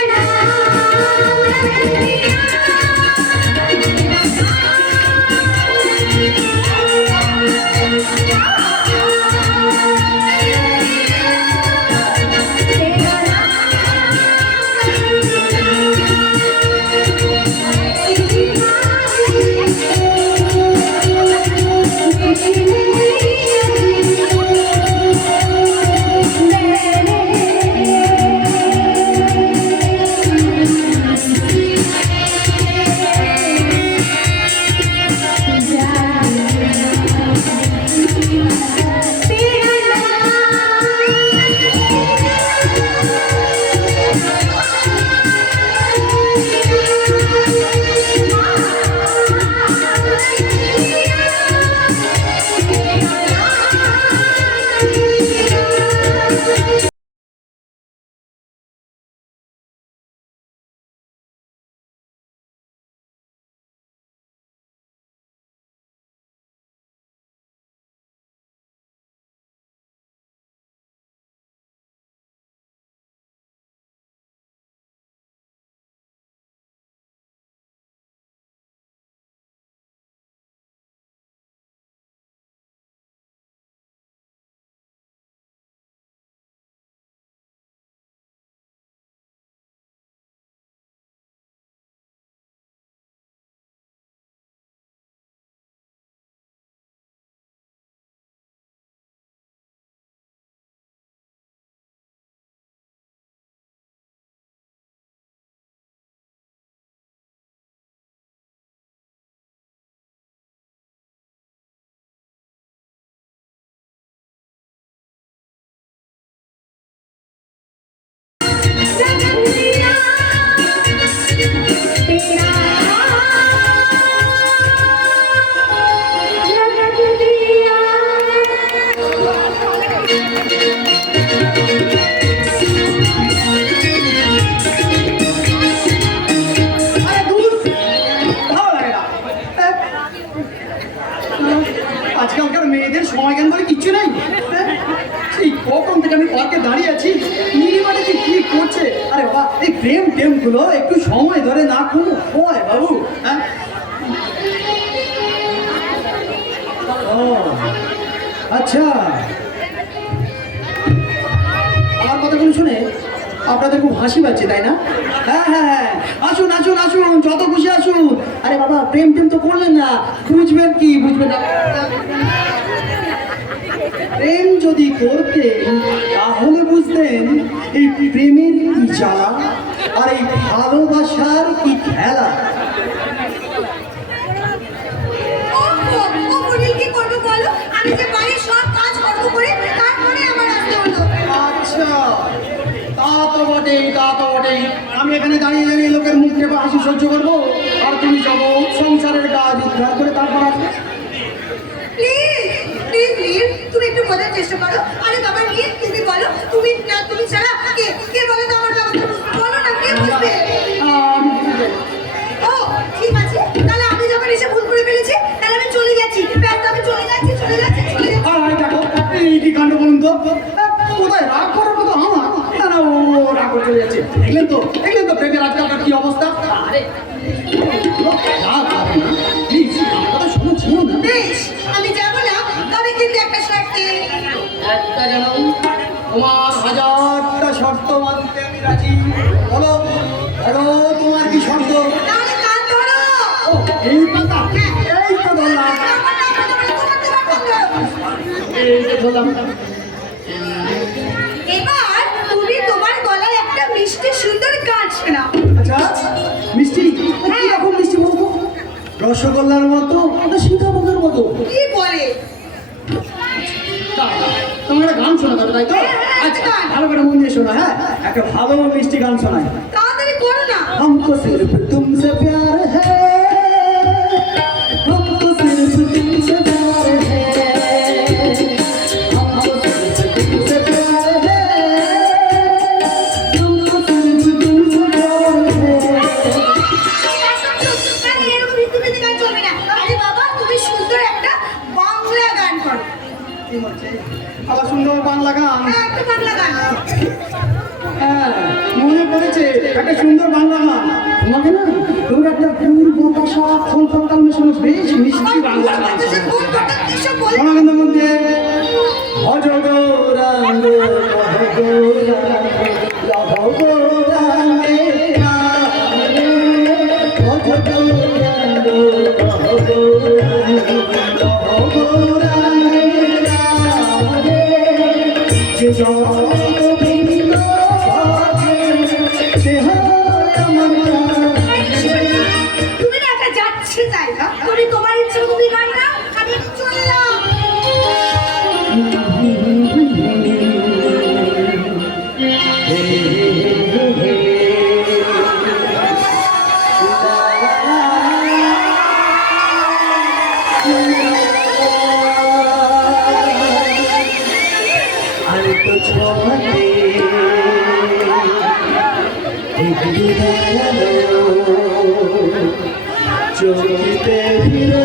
আজকালকার মেয়েদের সময় জ্ঞান বলে কিচ্ছু নেই। সেই কখন থেকে আমি পার্কে দাঁড়িয়ে আছি, নীলিমাটা যে কি করছে। আরে বাবা, এই প্রেম গুলো একটু সময় ধরে না খুব হয় বাবু। হ্যাঁ, ও আচ্ছা, আমার কথাগুলো শুনে আপনাদের খুব হাসি পাচ্ছে তাই না? হ্যাঁ হ্যাঁ হ্যাঁ, আসুন আসুন আসুন, যত খুশি আসুন। আরে বাবা, প্রেম তো করলেন না, বুঝবেন কি বুঝবেন না। প্রেম যদি করতেন তাহলে বুঝতেন এই প্রেমের কি জ্বালা আর এই ভালোবাসার কি খেলা। কি করবো বলো? আমি যে বাড়ির সব কাজ করবো করে তারপরে আমার আসতে হলো। আচ্ছা, তা তো বটেই, তা তো বটেই। আমি এখানে দাঁড়িয়ে দাঁড়িয়ে লোকের মুখ টেপে হাসি সহ্য করবো, আর তুমি যাবো সংসারের কাজ উদ্ধার করে তারপর আসবে। প্লিজ প্লিজ প্লিজ, তুমি একটু বোঝার চেষ্টা করো। আরে বাবা নিয়ে তুমি বলো, তুমি না তুমি ছাড়া কে বলো তো আমার বাবা, বলো না কে বুঝবে? ও ঠিক আছে, তাহলে আমি যখন এসে ভুল করে ফেলেছি তাহলে আমি চলে যাচ্ছি, ব্যাস আমি চলে যাচ্ছি। আর দেখো এই কি কাণ্ড বলুন তো, কোথায় রাগ করার মতো আমার, না না ও রাগ করে চলে যাচ্ছে। দেখলেন তো প্রেমের আজকালকার কি অবস্থা। আরে রাগ হবে না, প্লিজ আমার কথা শোনো না। বেশ, আমি যাবো না, তবে কিন্তু একটা শর্তে। একটা যেন তোমার হাজারটা শর্ত মানতে আমি রাজি। বলো তোমার কি শর্ত? তাহলে কান ধরো। ও এই কথা, এই তো ধরলাম, এই তো ধরলাম। এবার তুমি তোমার গলায় একটা মিষ্টি সুন্দর গান শোনাও। আচ্ছা মিষ্টি, কি রকম মিষ্টি বলবো? রসগোল্লার মতো না সীতাভোগের মতো? কি বলে? তোমার একটা গান শোনা যাবে তাই তো? আচ্ছা ভালো করে মন দিয়ে শোনা, হ্যাঁ একটা ভালো মিষ্টি গান শোনাই। তাড়াতাড়ি করো না। हमको सिर्फ तुमसे प्यार है, हमको सिर्फ तुमसे प्यार है, हमको सिर्फ तुमसे प्यार है, हमको सिर्फ तुमसे प्यार है। এরকম ইতিবাচক গান চলবে না। আরে বাবা তুমি সুন্দর একটা বাংলা গান করো। কি হচ্ছে? আবার সুন্দর বাংলা গান? হ্যাঁ একটা বাংলা গান। হ্যাঁ মনে পড়েছে, একটা সুন্দর বাংলা গান। তোমাকে না তোর একটা পূর্ব ভাষা কলকাতা মেশানো বেশ মিষ্টি বাংলা গান শোনাবেন মধ্যে অজগরাঙ্গ তুমি না একটা যাচ্ছে জায়গা, তুমি তোমার ইচ্ছে তুমি গান গাও, আমি একটু চললাম। চলতে ফিরে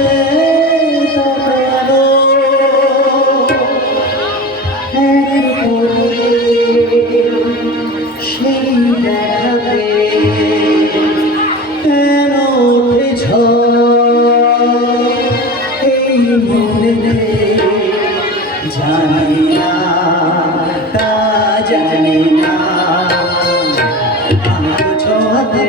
সেই দেখাতে কেন এই মনে জানি না, তা জানি না আমার ছোঁয়াতে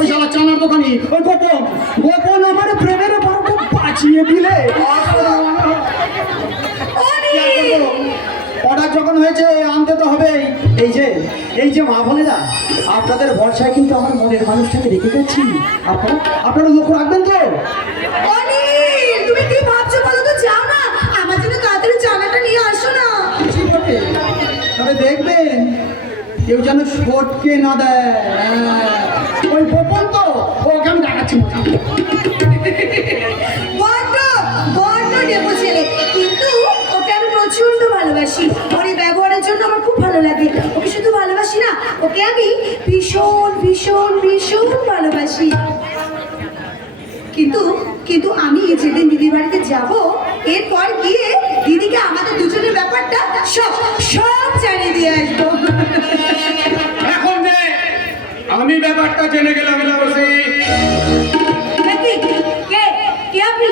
ওই শালা চানার দোকানি ওই গোপন আমার প্রেমের বারোটা বাঁচিয়ে দিলে। অর্ডার যখন হয়েছে আনতে তো হবেই। এই যে মা বোনেরা, আপনাদের ভরসায় কিন্তু আমার মনের মানুষটাকে রেখে গেছি। আপনারা লক্ষ্য রাখবেন তো? তুমি কি ভাবছো বলো তো? যাও না, আমার জন্য তাড়াতাড়ি চানাটা নিয়ে আসো না। তবে দেখবেন কেউ যেন শটকে না দেয়। ওই গোপন তো, ওকে আমি দেখাচ্ছি। বড্ড ডেপো ছেলে, কিন্তু ওকে আমি প্রচন্ড ভালোবাসি। ওর এই ব্যবহারের জন্য আমার খুব ভালো লাগে। ওকে শুধু ভালোবাসি না, ওকে আমি ভীষণ ভীষণ ভীষণ ভালোবাসি। কিন্তু আমি যেদিন দিদির বাড়িতে যাব, এরপর গিয়ে দিদিকে আমাদের দুজনের ব্যাপারটা সব জানিয়ে দিয়ে আসবো। এখন যে আমি ব্যাপারটা জেনে গেলাম কে আপনি?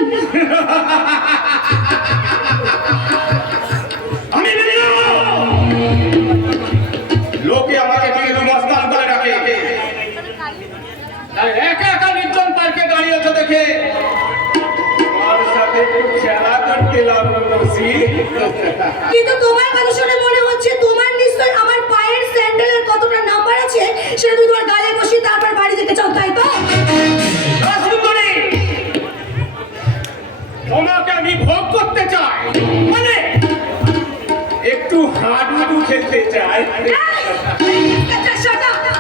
বসি। কিন্তু তোমার কথা শুনে মনে হচ্ছে তোমার নিশ্চয় আমার পায়ের স্যান্ডেলের কতটা নাম্বার আছে সেটা তুমি তোমার গালে বসিয়ে তারপর বাড়ি যেতে চাও, তাই তো? সুন্দরী, তোমাকে আমি ভোগ করতে চাই, মানে একটু হাডুডু খেলতে চাই।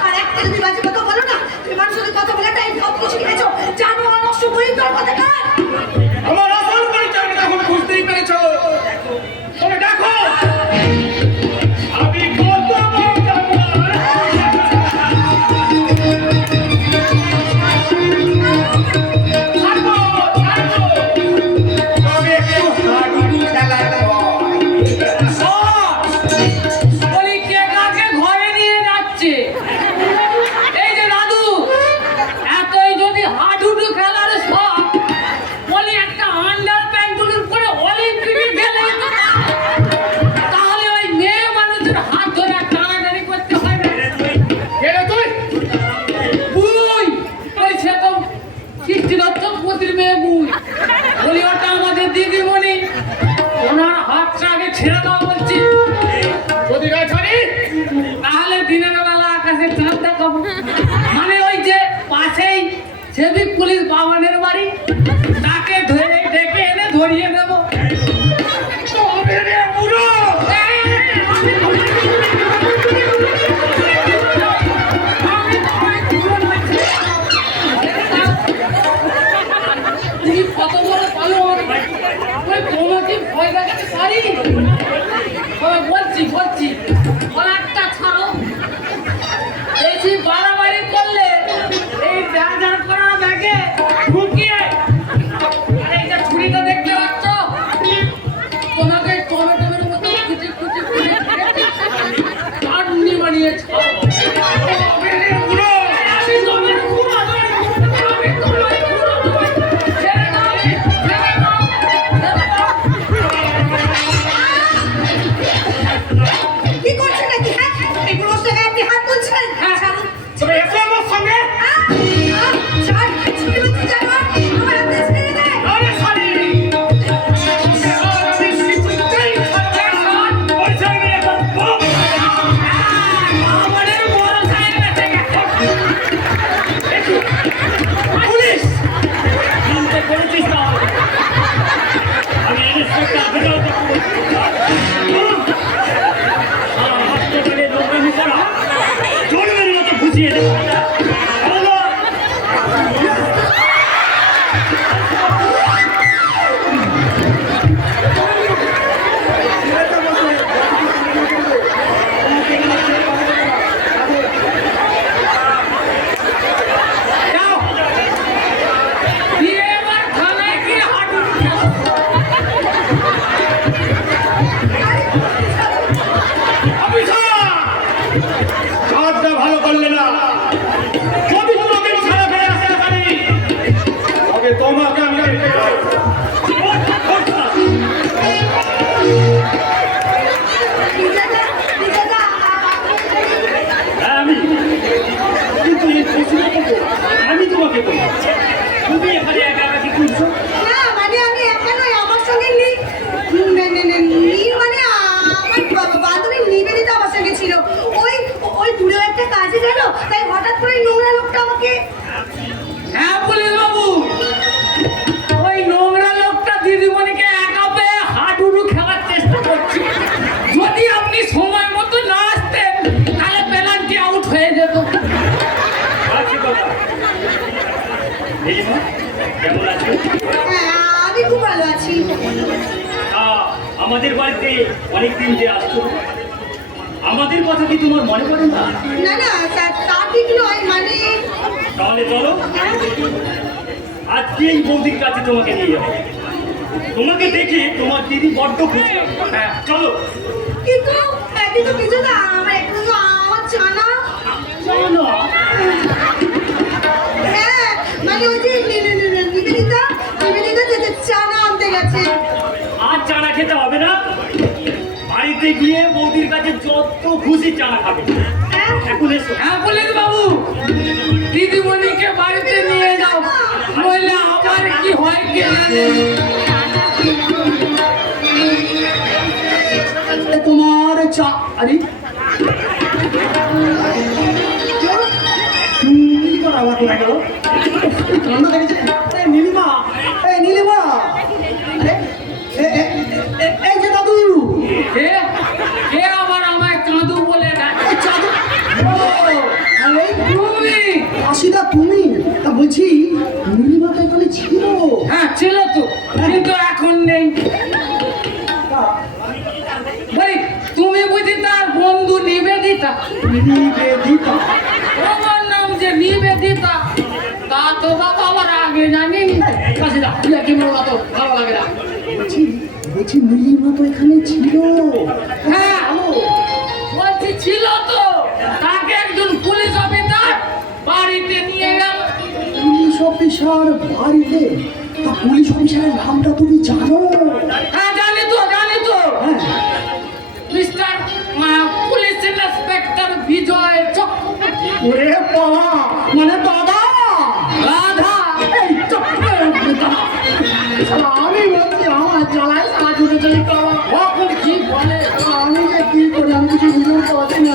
আর একটা যদি বাজে কথা বলো না, তুমি মানুষের সাথে কথা বলে টাইম সব কিছু কিনেছো, জানো অনষ্ট বই তোর কথা কার? আমার আসল পরিচয়টা এখন বুঝতেই পেরেছো। তবে দেখো আমি কত বড় জানোয়ার। ছাড়বো, ছাড়বো, তবে একটু হাডুডু খেলার ভয়। বলি কে কাকে ঘরে নিয়ে যাচ্ছে? এই যে দাদু, এতই যদি হাডুডু খেলার শখ, বলি একটা আন্ডার প্যান্টুলির পরে অলিম্পিকে গেলে তো তাহলে ওই মেয়ে মানুষের হাত ধরে টানাটানি করতে হয় না? কে রে তুই? বুই, ওই সে তো সৃষ্টিদত্তপতির মেয়ে বুই। বলি ওটা আমাদের দিদিমণি, ওনার হাতটা আগে ছেড়ে দাও বলছি, যদি গায়ে ছাড়ি তাহলে দিনের বেলা আকাশে চাঁদ দেখাবো। মানে ওই যে পাশেই সেবিক পুলিশ বাবানের বাড়ি, তাকে ধরে ডেকে এনে ধরিয়ে দেবো। তবে রে বুড়ো। তুমি কত বড় পালো, ওই তোমাকে ভয় দেখাতে পারি? বলছি বলছি, একটা ছাড়ো, বেশি বাড়াবাড়ি করলে এই ব্যাজার করা ব্যাগে ঢুকিয়ে, আর এই যে ছুরিটা দেখতে পাচ্ছ, তোমাকে টমেটোমের মতো কুচি কুচি কুচি চাটনি বানিয়ে ছাড়ো। তবে রে বুড়ো। আমি তোমার বুড়ো নই, আমি তোমার বুড়ো নই। ছেড়ে দাও, ছেড়ে দাও, ছেড়ে দাও। কি করছেন নাকি? হ্যাঁ, এই পুরুষটা গায়ে আপনি হাত তুলছেন? ছাড়ুন। তবে এসো আমার সঙ্গে। ছাড়, ছেড়ে দিতে জানো? আমার হাতে ছেড়ে দে। আরে শালি, আমি কিছুতেই ছাড়বে না। পরিচয় নিয়ে বলবো। আমাদের বড় সাহেব এসে গেছে। পুলিশ, চিনতে পেরেছিস তো? আমি ইন্সপেক্টর বিজয় চক্রবর্তী। হাসপাতালে নোংরামি করা জন্মের মতো বুঝিয়ে দেবো। হ্যালো? যাও। দিয়ে এবার থানায় গিয়ে হাঁটুন। অফিসার, কাজটা ভালো করলে না। যদি কোনোদিন ছাড়া ফেলে আসতে পারি, তবে তোমাকে আমি দেখতে চাই। বিজয়দা, বিজয়দা, হ্যাঁ, আমি কিন্তু এই প্রশ্নটা তো আমি তোমাকে বলি, তুমি এখানে একা একা কি করছো? না, মানে আমি একা নই, আমার সঙ্গে মানে আমার বান্ধবী নিবেদিতা আমার সঙ্গে ছিল। ওই ওই দূরে একটা কাজে গেল, তাই হঠাৎ করে নোংরা লোকটা আমাকে হ্যাঁ পুলিশ বাবু, ওই নোংরা লোকটা দিদিমণিকে একা পেয়ে হাডুডু খেলার চেষ্টা করছে। যদি আপনি সময় মতো না আসতেন তাহলে পেনাল্টি আউট হয়ে যেত। আচ্ছা কথা নীলিমা, কেমন আছো? হ্যাঁ, আমি খুব ভালো আছি। আমাদের বাড়িতে অনেকদিন যে আসছো, আমাদের কথা কি তোমার মনে পড়ে না? না না, তা ঠিক নয়, মানে তাহলে চলো, আজকে এই বৌদির কাছে তোমাকে নিয়ে যাবো। তোমাকে দেখে তোমার দিদি বড্ড খুশি হবে। হ্যাঁ চলো। কিন্তু কিন্তু বিজয়দা, আমার একটু আমার জানা। চলো। হ্যাঁ, মানে ওই যে নিবেদিতা চানা আনতে গেছে। আর চানা খেতে হবে না, বাড়িতে গিয়ে বৌদির কাছে যত খুশি চানা খাবে। এখন এসো। হ্যাঁ পুলিশ বাবু, দিদিমণিকে বাড়িতে নিয়ে যাও, নইলে আবার কি হয় কে জানে। চা আরে নীলিমার আবার কোথায় গেল? কান্না দেখেছে? এই নীলিমা, এই নীলিমা, আরে, এই যে দাদু, কে কে আবার আমায় কাঁদু বলে ডাকে? এই চাদর, ও, আরে তুমি? আশিদা তুমি? তা বলছি নীলিমা তো এখানে ছিল। হ্যাঁ ছিল তো, কিন্তু এখন নেই। বলি তুমি বুঝি তার বন্ধু নিবেদিতা? নিবেদিতা, তোমার নাম যে নিবেদিতা তা তো বাবা আমার আগে জানি। কাশিদা তুই কি বলবো তো ভালো লাগে না। বলছি নীলিমা তো এখানে ছিল। হ্যাঁ বলছি ছিল তো, তাকে একজন পুলিশ অফিসার বাড়িতে নিয়ে গেল। পুলিশ অফিসার বাড়িতে? তা পুলিশ অফিসারের নামটা তুমি জানো? হ্যাঁ জানি তো হ্যাঁ, মিস্টার পুলিশ ইন্সপেক্টর বিজয় চক্রবর্তী। ওরে বাবা, মানে দাদা, রাধা এই চক্রবর্তী দাদা। শালা, আমি বলছি আমার জ্বালায় সাহায্য চলে করো। কখন কি বলে? আমি যে কি করি আমি কিছু বুঝতে পারছি না।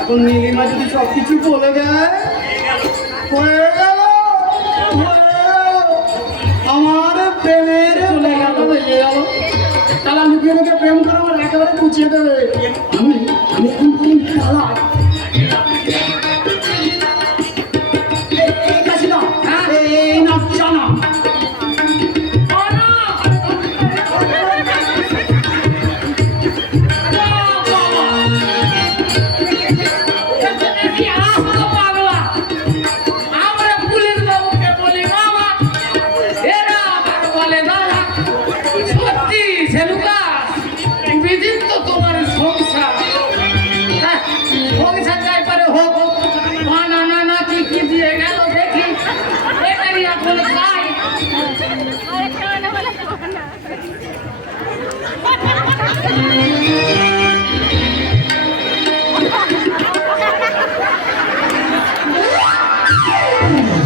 এখন নীলিমা যদি সব কিছু বলে দেয়, হয়ে গেল, আমার প্রেমের চলে গেল হয়ে গেল। তাহলে লুকিয়ে লুকিয়ে প্রেম করে আমার একেবারে কুচিয়ে দেবে। আমি এখন পালাই।